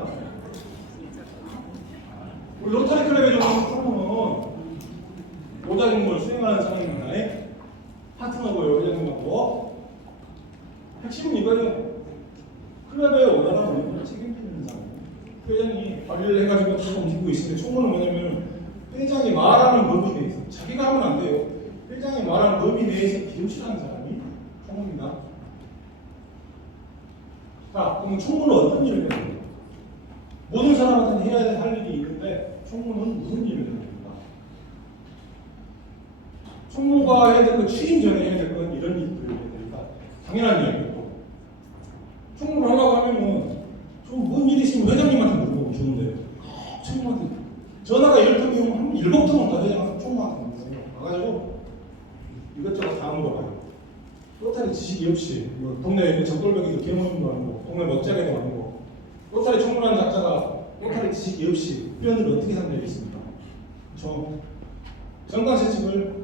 우리 로타리 클럽의 총무는 모자 공무를 수행하는 사람입니다. 파트너고요, 회장님하고. 핵심은 이거예요. 클럽의 원활한 운영을 책임지는 사람. 회장이 관리를 해가지고 다 움직이고 있으면 총무는 뭐냐면 회장이 말하는 범위 내에서 자기가 하면 안 돼요. 회장이 말하는 범위 내에서 기름칠하는 사람이 총무입니다. 자, 그럼 총무는 어떤 일을 해야 됩니까? 모든 사람한테는 해야 할 일이 있는데 총무는 무슨 일을 해야 됩니까? 총무가 해야 될 건 취임 전에 해야 될 건 이런 일들을 해야 되니까 당연한 이야기고 총무를 하려고 하면은 좀 뭔 일이 있으면 회장님한테 이것저것 다 물어봐요. 로타리 지식이 없이 뭐 동네 적돌벽이도 개모님도 아니고 동네 먹자개도 아니고 로타리 총무라는 작자가 로타리 지식이 없이 회원들을 어떻게 상대하겠습니까? 저 정관세칙을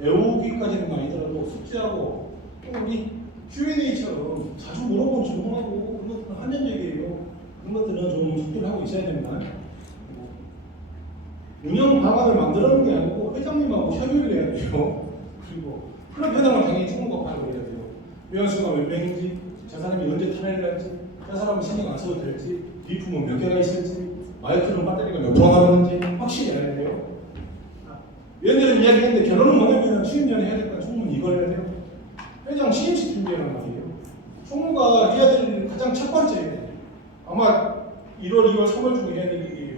외우기까지는 아니더라도 숙지하고 또 우리 Q&A처럼 자주 물어본 질문하고 그런 것들은 한면적이에요. 그런 것들은 좀 숙지를 하고 있어야 됩니다. 운영 방안을 만들어놓은 게 아니고 회장님하고 협의를 해야 돼요. 그리고 클럽 회장은 당연히 총무가 파악을 해야 돼요. 회원수가 몇 명인지, 저 사람이 언제 탄핵을 할지, 저 사람은 신경 안 써도 될지, 비품은 몇 개가 있을지, 마이크로는 배터리가 몇 번 나오는지 확실히 알아야 돼요. 얘네들은 이야기했는데 결론은 뭐냐면 취임 전에 해야 될 건 총무는 이걸 해야 돼요. 회장 취임식 준비하는 말이에요. 총무가 해야 될 가장 첫 번째 아마 1월, 2월, 3월 중에 해야 될 일이에요.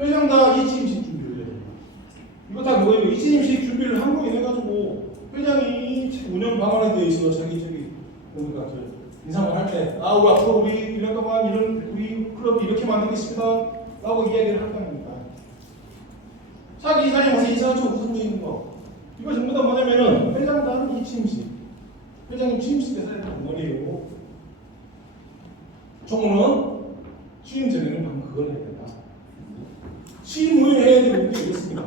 회장 다 이 취임식 준비를 해야 돼요. 이거 다 뭐예요? 이 취임식 준비를 한 번에 해가지고 회장이 운영 방안에 대해서 자기 그러니까 인사만 할 때 우리 앞으로 우리 1년 동안 우리 클럽 이렇게 만들겠습니다 라고 이야기를 할 겁니다. 자기 이사님 와서 인사하죠. 무슨 일인 거. 이거 전부 다 뭐냐면은 회장단 이 취임식. 회장님 취임식에서 해야 되는 거예요. 총무는 취임 전에는 방금 그걸 해야 된다. 취임 후에 해야 되는 게 있습니다.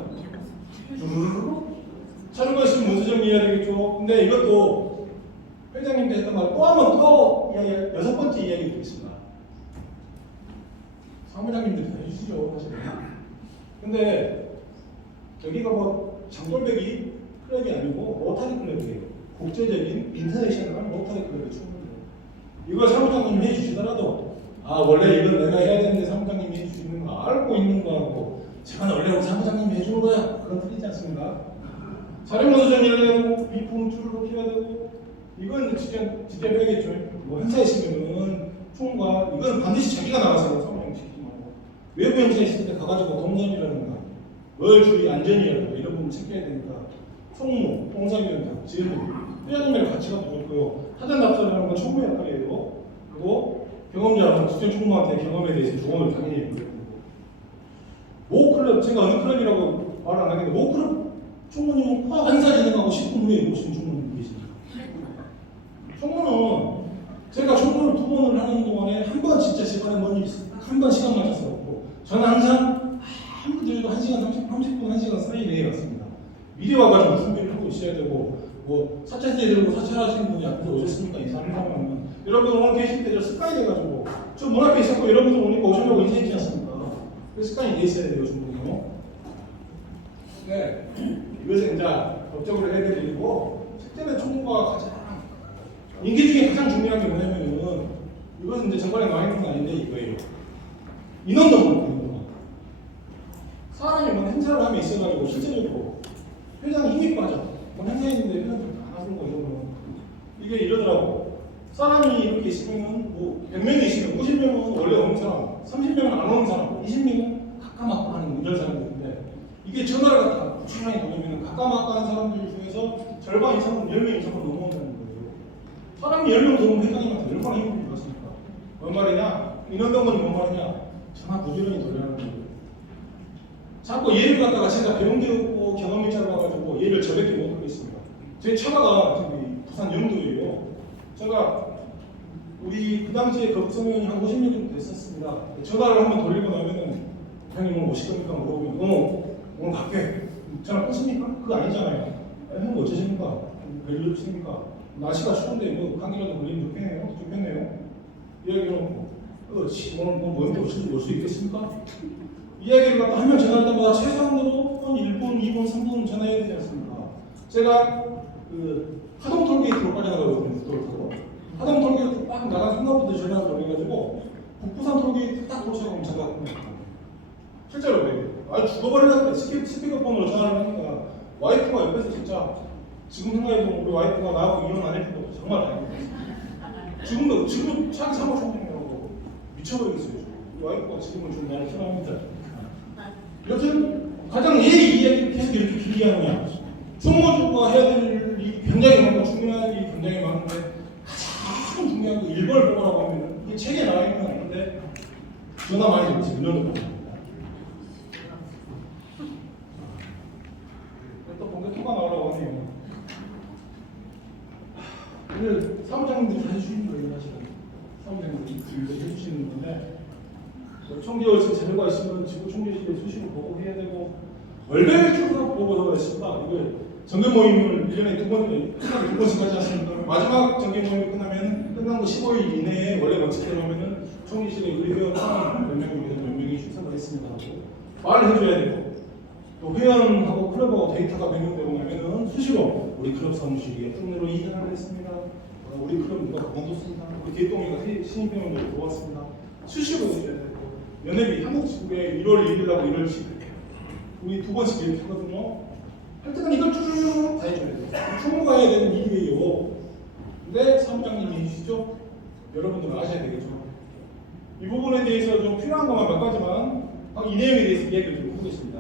차려가 있으면 문서 정리해야 되겠죠. 근데 이것도 회장님께 했던 말 또 한 번 또 이야기, 6번째 이야기 드리겠습니다. 사무장님들 다 해주시죠, 사실은. 근데 여기가 뭐 장돌배기 클럽이 아니고 로타리 클럽이에요. 국제적인 인터내셔널 로타리 클럽의 충분해요. 이걸 사무장님이 해주시더라도 원래 이건 내가 해야 되는데 사무장님이 해주시는 거 알고 있는 거하고 제가 원래 우리 사무장님이 해주는 거야. 그건 틀리지 않습니까? 자료문서 정리를 해야 되고 비품 줄을 해야 되고 이건 직접 해야겠죠. 뭐 행사에 있으면은 총무가 이건 반드시 자기가 나가서 사무장 시키지 말고 외부 행사에 있을 때 가가지고 동선이라든가 월주의 안전이라든가 이런 부분 체크해야 되니까 총무, 홍사위원장, 지휘부, 회장님이랑 같이 가도 좋고요. 사전 납사라는 건 총무의 역할이에요. 그리고 경험자는 국정 총무한테 경험에 대해서 조언을 당연히 해주고 모 클럽, 제가 어느 클럽이라고 말 안 하겠는데 모 클럽 총무님은 행사 진행하고 10분 후에 오신 총무님 계십니다. 총무는 제가 총무를 2번을 하는 동안에 한 번 진짜 시간에 뭔 일이 있어요. 한 번 시간 맞춰서 없고 저는 항상 아무리 도 1시간 30분, 1시간 사이 내에 왔습니다. 미리 와가지고 준비를 하고 있어야 되고 뭐 사찰세 들고 사찰하시는 분이 앞에서 오셨습니까? 인사를 하면 여러분 오늘 계실 때 저 습관이 돼가지고 저 문 앞에 있었고 여러분들 오니까 오시려고 인사했지 않습니까? 그 습관이 돼 있어야 돼요, 충분히요. 네, 이것은 이제 법적으로 해드리고 실제는 총무가 가장 임기 중에 가장 중요한 게 뭐냐면은 이것은 이제 정관에 나와 있는 건 아닌데 이거예요. 인원동원. 사람이 뭐 행사를 하면 있어가지고 실제적으로 회장이 힘이 빠져. 뭐 행사했는데 회장들 안 하는 거 이러면 이게 이러더라고. 사람이 이렇게 있으면은 뭐 100명이 있으면 50명은 원래 오는 사람, 30명은 안 오는 사람, 20명은 가까마까 하는 이런 사람들인데 이게 전화를 갖다 꾸준하게 돌리면 가까마까 하는 사람들 중에서 절반 이상은 10명 이상은 넘어온다는 거예요. 사람이 10명 넘으면 회장님한테 얼마나 힘을 받습니까? 뭔 말이냐? 인원동원이 뭔 말이냐? 전화 부지런히 돌려야 하는 거예요. 자꾸 예를 갖다가 제가 배운 게 없고 경험이 짧아가지고 예를 저밖에 못 하겠습니다. 제 처가가 저기 부산 영도예요. 제가 우리 그 당시에 거북선생님이 한 50년 정도 됐었습니다. 전화를 한번 돌리고 나면은 형님 오늘 오실 겁니까? 물어보면 오늘 갈게. 전화 끊습니까? 그거 아니잖아요. 형 어쩌십니까? 별일 없습니까? 날씨가 추운데 뭐 감기라도 걸리면 좋겠네요. 이야기해놓고 오늘 뭐 먼저 올 수 있겠습니까? 이야기를 갖다 하면 전화할 때마다 최소한으로 1분, 2분, 3분 전화해야 되지 않습니까? 제가 그 하동 톨게이트로 빠져나가거든요. 도로타고 하동 톨게이트 딱 나간 순간부터 전화를 돌려가지고 북부산 톨게이트 딱 도착하면 전화가 끊깁니다. 실제로 그래요. 죽어버리려고 스피커폰으로 전화를 하니까 와이프가 옆에서 진짜 지금 생각해보면 우리 와이프가 나하고 이혼 안 해준 것도 정말 다행이에요. 지금 차기 사무총장이라고 미쳐버리겠어요. 우리 와이프가 지금은 좀 나를 편합니다. 여튼 가장 예의 이야기를 계속 이렇게 길게 하느냐. 총무주가 해야 될 일이 굉장히 많고 중요한 일이 굉장히 많은데 가장 중요한 거 1번을 뽑으라고 하면 이게 책에 나와 있는 건 아닌데 전화 많이 들으세요. 인원도 뽑습니다. 또 본격 토가 나오라고 하네요. 사무장님들이 다 해주시는 거예요, 사실은. 사무장님들이 해주시는 건데, 총계월 지금 자료가 있으면 지구 총계실에 수시로 보고해야 되고, 월별 출석 보고서가 있습니다. 이거 정규 모임을 1년에 두 번씩 하지 않습니까? 마지막 정규 모임이 끝나면 끝난 거 15일 이내에 원래 원칙대로 하면은 총계실에 우리 회원 몇 명이 출석을 했습니다. 말을 해줘야 되고, 또 회원하고 클럽하고 데이터가 변경되고 나면은 수시로 우리 클럽 사무실이 어떤 일로 이전을 했습니다. 우리 클럽 누가 그만뒀습니다. 우리 개똥이가 신입 회원으로 들어왔습니다. 수시로 해줘야 되고, 연회비 한국지구에 1월 1일하고 1월 10일 우리 두 번씩 이렇게 하거든요. 할 때는 이걸 쭉 다 해줘야 돼요. 총무가 해야 되는 일이에요. 근데 사무장님이 해주시죠? 여러분들은 아셔야 되겠죠. 이 부분에 대해서 좀 필요한 것만 몇 가지만 이 내용에 대해서 이야기를 좀 해보겠습니다.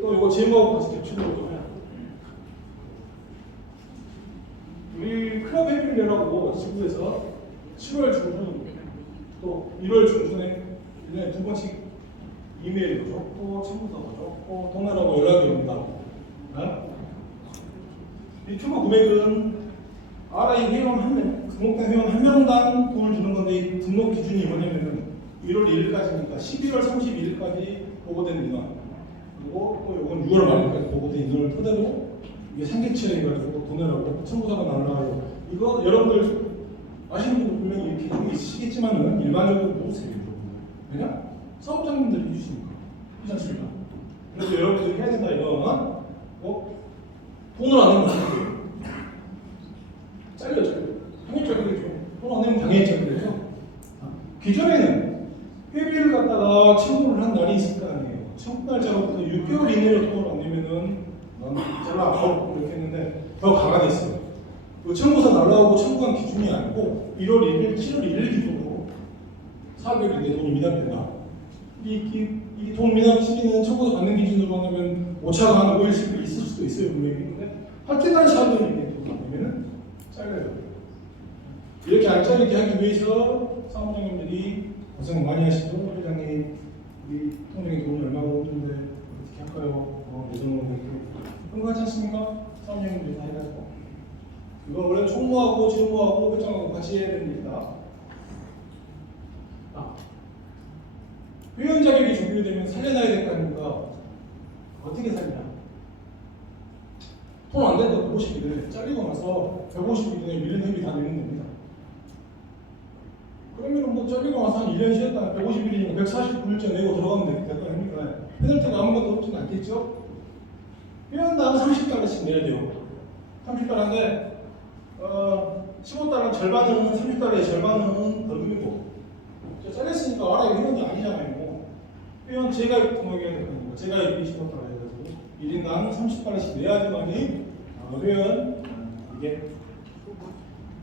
또 이거 제목하고 같이 겹치도록 좀 해요. 우리 클럽 해피리라고 지구에서 7월 중순 또 1월 중순에 1년에 두 번씩 이메일도 줬고 친구도 줬고 통화라고 연락이 옵니다. 이 추가 금액은 RI 회원 한 명, 등록된 회원 한 명당 돈을 주는 건데 이 등록 기준이 뭐냐면은 1월 1일까지니까 11월 31일까지 보고된 인원 그리고 또 이건 6월 말까지 보고된 인원을 토대로 이게 상계치해가지고 돈을 하고 청구서가 나와요. 이거 여러분들 아시는 분들 분명히 이렇게 좀 있으시겠지만은 일반적으로 모르세요. 왜냐? 사업장님들이 해주시니까. 그렇지 않습니까? 그래서 여러분들이 해야 된다 이거는 돈을 안 내면 안 돼요. 잘려. 당연히 잘리겠죠. 돈 안 내면 당연히 잘리겠죠. 기존에는 회비를 갖다가 청구를 한 날이 있을 거 아니에요. 청구 날짜로부터 6개월 이내로 돈을 안 내면은 난 잘라 이렇게 했는데 더 강화됐어요. 그 청구서 날라오고 청구한 기준이 아니고 1월 1일, 7월 1일 기준으로 4개월 이내 돈이 미납된다. 이 돈 미납 시기는 청구서 받는 기준으로 하면 오차가 한 5일씩 있을 수도 있어요. 분명히. 근데 할때날 사람들이 돈을 안 내면은 잘려요. 이렇게 안 잘리게 하기 위해서 사무장님들이 고생 많이 하시고 회장님 우리 통장에 돈이 얼마가 없는데 어떻게 할까요? 예정으로 이렇게 그런 거 하지 않습니까? 사무장님들이 다 해가지고 이건 원래 총무하고 지무하고 회장하고 같이 해야 되는 일이다. 회원 자격이 종료되면 살려놔야 될 거 아닙니까? 어떻게 살리냐? 돈 안 된다 150일을 잘리고 나서 150일 전에 밀린 회비 다 내면 됩니다. 그러면 뭐 잘리고 나서 한 1년 쉬었다 150일이니까 149일째 내고 들어가면 될 거 아닙니까? 페널티가 아무것도 없지는 않겠죠? 회원당 30달러씩 내야 돼요. 30달러인데 15달러 절반은 30달러의 절반은 벌금이고 잘렸으니까 알아요. 회원이 아니잖아요. 회원 제가 등록해야 될 거니까 제가 25달러 해가지고 1인당 30달러씩 내야지만이 회원 이게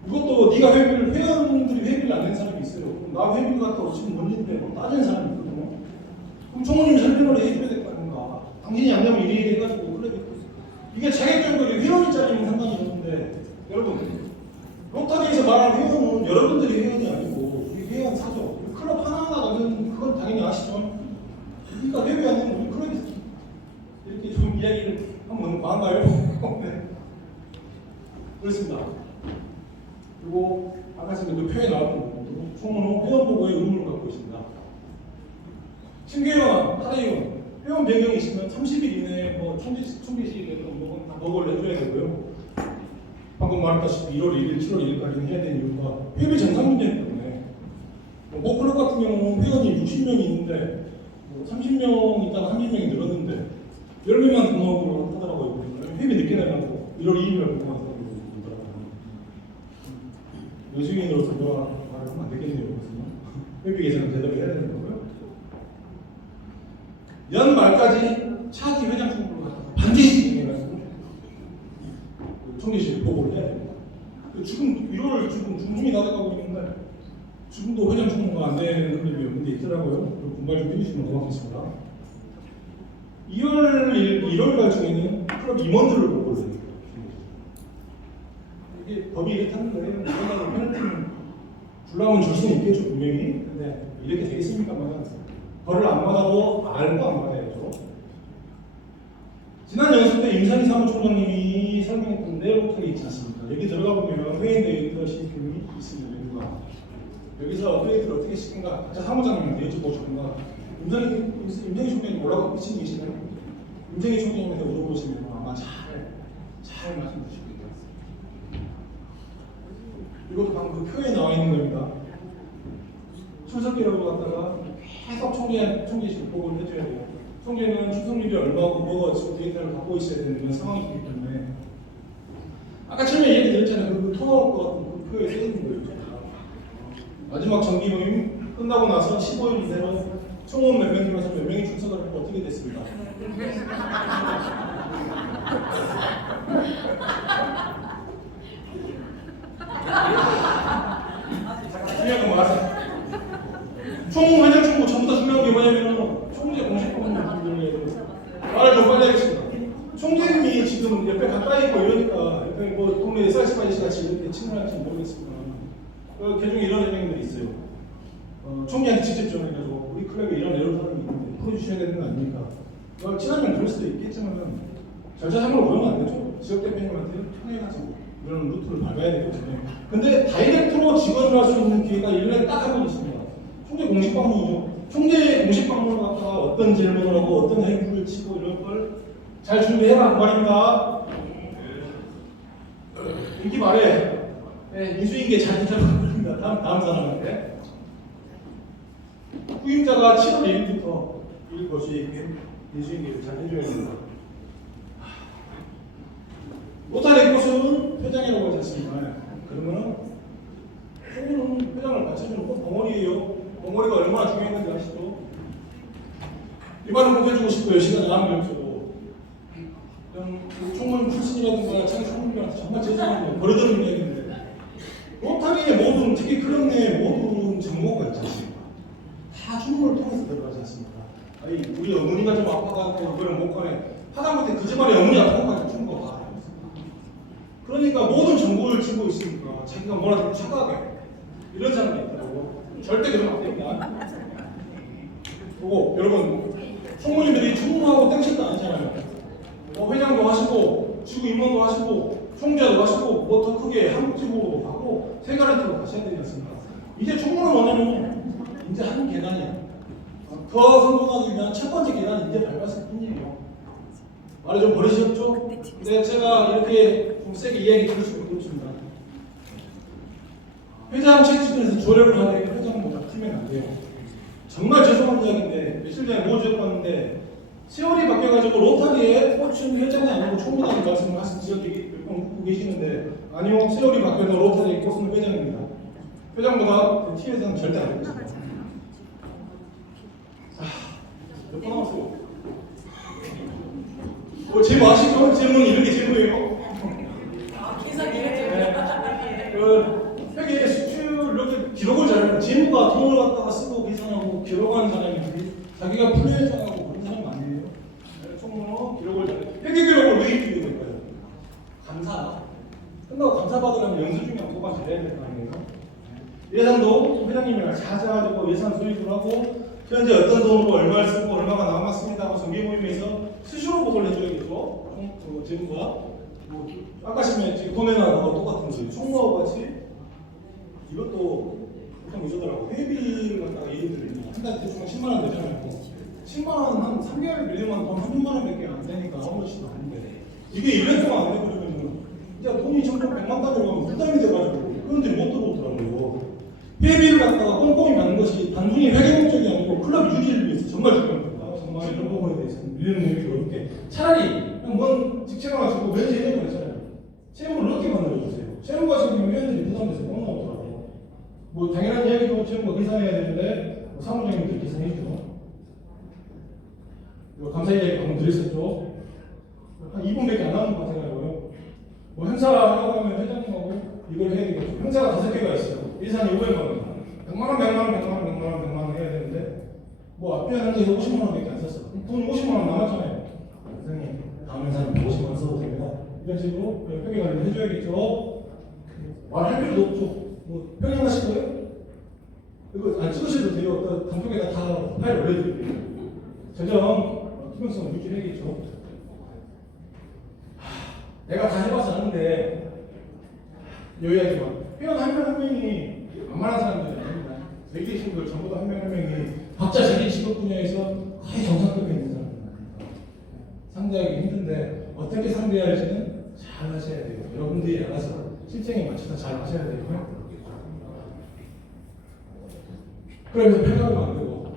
이것도 네가 회원들이 회비를 안 낸 사람이 있어요. 그럼 나 회비 갖다 지금 뭔인데 뭐 따지는 사람이 있거든요. 그럼 총무님 설명을 해줘야 될 거 아닌가. 당신이 안 내면 이래 해가지고 그래 이게 자격증들이 회원이 짜리면 상관이 없는데 여러분 로터리에서 말하는 회원은 여러분들이 회원이 아니고 우리 회원 사죠. 클럽 하나하나 가면 그건 당연히 아시죠? 그러니까 회비 안 내면 우리 클럽이 이렇게 좀 이야기를 하면 많아요. 네. 그렇습니다. 그리고 아까 전에 그 표에 나왔던 것도 총무는 회원 보고의 의무를 갖고 있습니다. 신규회원, 하대회원, 회원 변경이 있으면 30일 이내에 총계식이든 뭐건 다 보고를 해줘야 되고요. 방금 말했다시피 1월 1일, 7월 1일까지는 해야 되는 이유가 회비 정상 문제이기 때문에 뭐 클럽 같은 경우는 회원이 60명이 있는데 30명 있다가 30명이 늘었는데 10명만 등록을 하더라고요. 회비 늦게 내려고 1월 2일날 등록하더라고요. 요즘인으로서 말하면 안 되겠네요. 회비 계산은 제대로 해야 되는 거고요. 연말까지 차기 회장 총무를 갖다가 반드시 진행해가지고 총리실 보고를 해야 됩니다. 지금 1월 중순이 다 돼가고 있는데 지금도 회장 총무가 안 되는 클럽이 없는데 있더라고요. 분발 좀 해주시면 고맙겠습니다. 1월달 중에는 클럽 임원들을 보고를 해요. 이게 법이 이렇다는 거예요. 이거는 페널티는 줄라면 줄 수는 있겠죠 분명히. 근데 이렇게 되겠습니까만 벌을 안 받아도 알고 안 받아야죠. 지난 연습 때 임상희 사무총장님이 설명했던 내용들이 있지 않습니까? 여기 들어가 보면 회의 데이터시 등이 있습니다. 여기서 회의를 어떻게 시킨가 각자 사무장님한테 여쭤보시는가. 임정희 총장님 올라가고 계신 계시나요? 임정희 총장님한테 물어보시면 아마 잘 말씀 주실 거예요. 이것도 방금 그 표에 나와 있는 겁니다. 출석기라고 갖다가 계속 총재실 보고를 해줘야 돼요. 총재는 출석률이 얼마고 뭐가 지금 데이터를 갖고 있어야 되는 그런 상황이기 때문에 아까 처음에 얘기 드렸잖아요. 그 토너할 것 같은 그 표에 써 있는 거예요. 마지막 정기 모임 끝나고 나서 15일 이내로 총원 몇 명 중에서 몇 명이 출석을 했고 어떻게 됐습니다. 중요한 건 말하세요. 총회장 총무 전부 다 중요한 게 뭐냐면 총재 공식 방문 말을 좀 빨리 하겠습니다. 총재님이 지금 옆에 가까이 있고 이러니까 옆에 뭐 동네 SRC 바이시 같이 이렇게 친근할지 모르겠습니다. 그 개중에 이런 해명들이 있어요. 총재한테 직접 전화해가지고 우리 클럽에 이런 애로 사람이 있는데 풀어주셔야 되는 거 아닙니까? 친하면 그럴 수도 있겠지만 절차상으로 그러면 안 되죠. 지역 대표님한테 통해가지고 이런 루트를 밟아야 되거든요. 근데 다이렉트로 지원을 할 수 있는 기회가 1년에 딱 한 번 있습니다. 총재 공식 방문이죠. 총재 공식 방문을 갖다가 어떤 질문을 하고 어떤 행위를 치고 이런 걸 잘 준비해라 그 말입니다. 인기 말해. 네, 인수인계 잘 부탁드립니다. 다음 사람한테. 후임자가 7월 1일부터 일 것이 인수인계를 잘 해줘야 됩니다. 못하는 곳은 회장이라고 하지 않습니까? 그러면 총무는 회장을 받쳐주는 건 벙어리예요. 벙어리가 얼마나 중요했는지 아시죠? 이 말은 꼭 해주고 싶고요. 시간이 남은 없어도 총무 출신이라든가 자기 총무들한테 정말 죄송한 거 버려드는 얘기인데 로타리의 모든 특히 그런 내 모든 정보가 있지 않습니까? 다 총무를 통해서 들어가지 않습니까? 아니 우리 어머니가 좀 아파가지고 이거를 못 꺼내 하다못해 그 집안에 어머니 아파가지고 총무가 와. 그러니까 모든 정보를 쥐고 있으니까 자기가 뭐라도 착각해 이런 사람이 있다고. 절대 그러면 안 됩니다. 그리고 여러분 총무님들이 총무하고 땡칠도 아니잖아요. 회장도 하시고 지구 임원도 하시고 총재도 하시고 뭐 더 크게 한국지구도 하고 세가란트로 가셔야 되지 않습니까? 이제 총무는 뭐냐면 이제 한 계단이야. 더 성공하기 위한 첫 번째 계단은 이제 밟았을 뿐이에요. 말을 좀 버리셨죠? 근데 제가 이렇게 좀 세게 이야기 드릴 수 없습니다. 회장 채찍에서 조력을 하되 회장보다 틀면 안 돼요. 정말 죄송한 이야기인데 며칠 전에 모집을 봤는데 세월이 바뀌어가지고 로타리에 꽂힌 회장이 아니고 총무라는 말씀을 하신 지역이 몇 번 듣고 계시는데 아니요 세월이 바뀌어서 로타리에 꽂힌 회장입니다. 회장보다 T에서는 절대 안 됩니다. 몇 번 남았어요? 질문 아시죠? 질문은 이렇게 질문이에요. 회계의 수출 이렇게 기록을 잘하는 재무가 돈을 갖다가 쓰고 계산하고 기록하는 사람이지 자기가 플레이장하고 그런 사람 아니에요. 총무는 기록을 잘해. 회계 기록을 왜 입히게 될까요? 감사. 끝나고 감사 받으려면 영수증이랑 보관 잘해야 될 거 아니에요? 예산도 회장님이랑 자자하고 예산 수립을 하고 현재 어떤 돈으로 얼마를 쓰고 얼마가 남았습니다 하고 정기 모임에서 수시로 보고를 해줘야겠죠. 재무가 아까 시면 지금 도매 나가는 거 똑같은 거예요. 총무하고 같이 이것도 보통 이러더라고. 회비를 갖다가 예를 들면 한 달 대충 10만 원 되잖아요. 10만 원 한 3개월 밀리면 돈 3만 원밖에 안 되니까 아무렇지도 않은데 이게 1년 동안 안 되버리면 이제 돈이 점점 100만 단위로 가면 부담이 돼가지고 그런데 못 들어오더라고요. 회비를 갖다가 꼼꼼히 받는 것이 단순히 회계 목적이 아니고 클럽 유지를 위해서 정말 중요한 겁니다. 정말 이런 부분에 대해서 밀리는 놈이 어렵게 차라리 뭔 직책을 가지고 면제 해야 되잖아요. 세무를 넓게 만들어주세요. 세무가 지금 회원들이 부담돼서 못 나오더라고요. 뭐 당연한 이야기도 세무가 계산해야 되는데 뭐 사무장님들이 계산해주죠. 뭐 감사 이야기 방금 드렸었죠. 한 2분밖에 안 남은 것 같아요. 뭐 행사 하려고 하면 회장님하고 이걸 해야 되겠죠. 행사가 5개가 있어요. 예산이 500만 원. 100만 원, 100만 원, 100만 원, 100만 원, 100만 원 해야 되는데 뭐 앞에 하는 게 50만 원밖에 안 썼어. 돈 50만 원 남았잖아요. 선생님, 다음 행사는 50만 원 써도 됩니다. 이런 식으로 회계 관리를 해줘야겠죠. 말할 필요도 없죠. 뭐 평양하실 거예요? 이거 안 찍으셔도 돼요. 어떤 단톡에다 다 파일 올려드릴게요. 재정 투명성을 유지해야겠죠. 내가 다 해봐서 아는데 여기까지만. 회원 한 명 한 명이 만만한 사람들이 아닙니다. 여기 계신 분들 전부 다 한 명 한 명이 각자 자기 직업 분야에서 거의 정상급에 있는 사람들입니다. 상대하기 힘든데 어떻게 상대해야 할지는 잘 하셔야 돼요. 여러분들이 알아서 실정에 맞춰서 잘 하셔야 돼요. 그러면서 편하면 안 되고,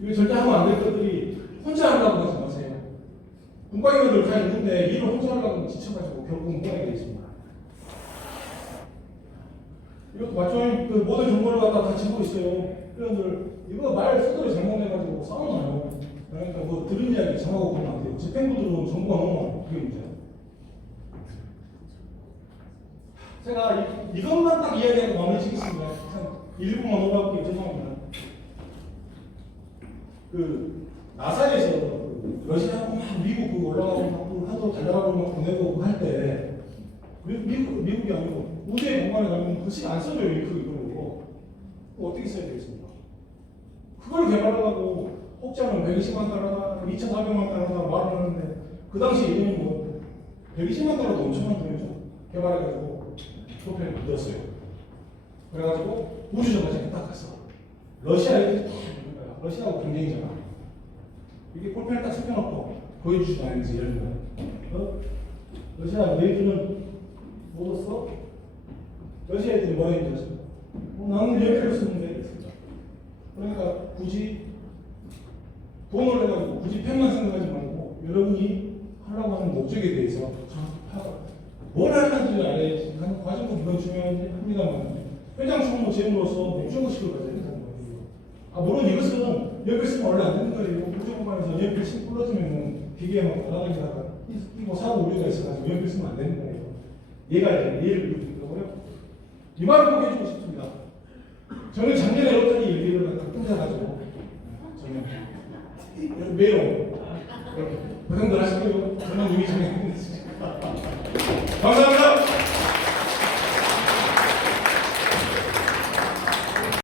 이거 절대 하면 안 될 것들이 혼자 하려고 하지 마세요. 문과인들 다 있는데 일을 혼자 하려고 지쳐가지고 결국 문과에 돼 있습니다. 이것도 마침 그 모든 정보를 갖다 다 지고 있어요. 회원들 이거 말 수도를 잘못해가지고 싸우나요? 그러니까 뭐 들은 이야기 정하고 보면 안 돼요. 집행부들은 정보가 너무 많아요. 그게 문제예요. 제가 이것만 딱 이야기하고 마무리 짓겠습니다. 일부만 올라갈게요. 죄송합니다. 그 나사에서 그 러시아하고 막 미국 그 올라가고 막 하도 달려가고 막 보내고 할 때 미국이 아니고 우주의 공간에 가면 글씨 안 써져요. 이걸로 어떻게 써야 되겠습니까? 그걸 개발하려고 혹자는 120만 달러다 2,400만 달러다 말을 하는데 그 당시 이름이 뭐 120만 달러도 엄청난 돈이죠. 개발해가지고 표편을 만들었어요. 그래가지고 우주정거장에 딱 갔어. 러시아 애들이 다 있는 거야. 러시아하고 경쟁이잖아. 이게 볼펜을 딱 섞여놓고 보여주지도 않는지 이런 거야. 러시아 너희들은 뭐 썼어? 러시아 애들이 뭐라 했는지 아세요? 나는 연필을 쓰는데 그랬습니다. 그러니까 굳이 돈을 내가지고 굳이 펜만 생각하지 말고 여러분이 하려고 하는 목적에 대해서 정확히 파악을 뭘 하는지를 알아야지. 하는 과정도 물론 중요합니다만 회장 총무 제임으로서 목적의식을 가져야 된다는 거예요. 물론 이것은 연필 쓰면 원래 안 되는 거예요. 우주공간에서 연필 씩 불러주면 기계에 막 돌아다니다가 이거 사고 우려가 있어가지고 연필 쓰면 안 되는 거예요. 얘가 이제 예를 들고요. 이 말을 꼭 해주고 싶습니다. 저는 작년에 로터리 일기를 갖다 끊어가지고 저는 매일 이렇게 고생들 하시고요. 저는 이미 작년에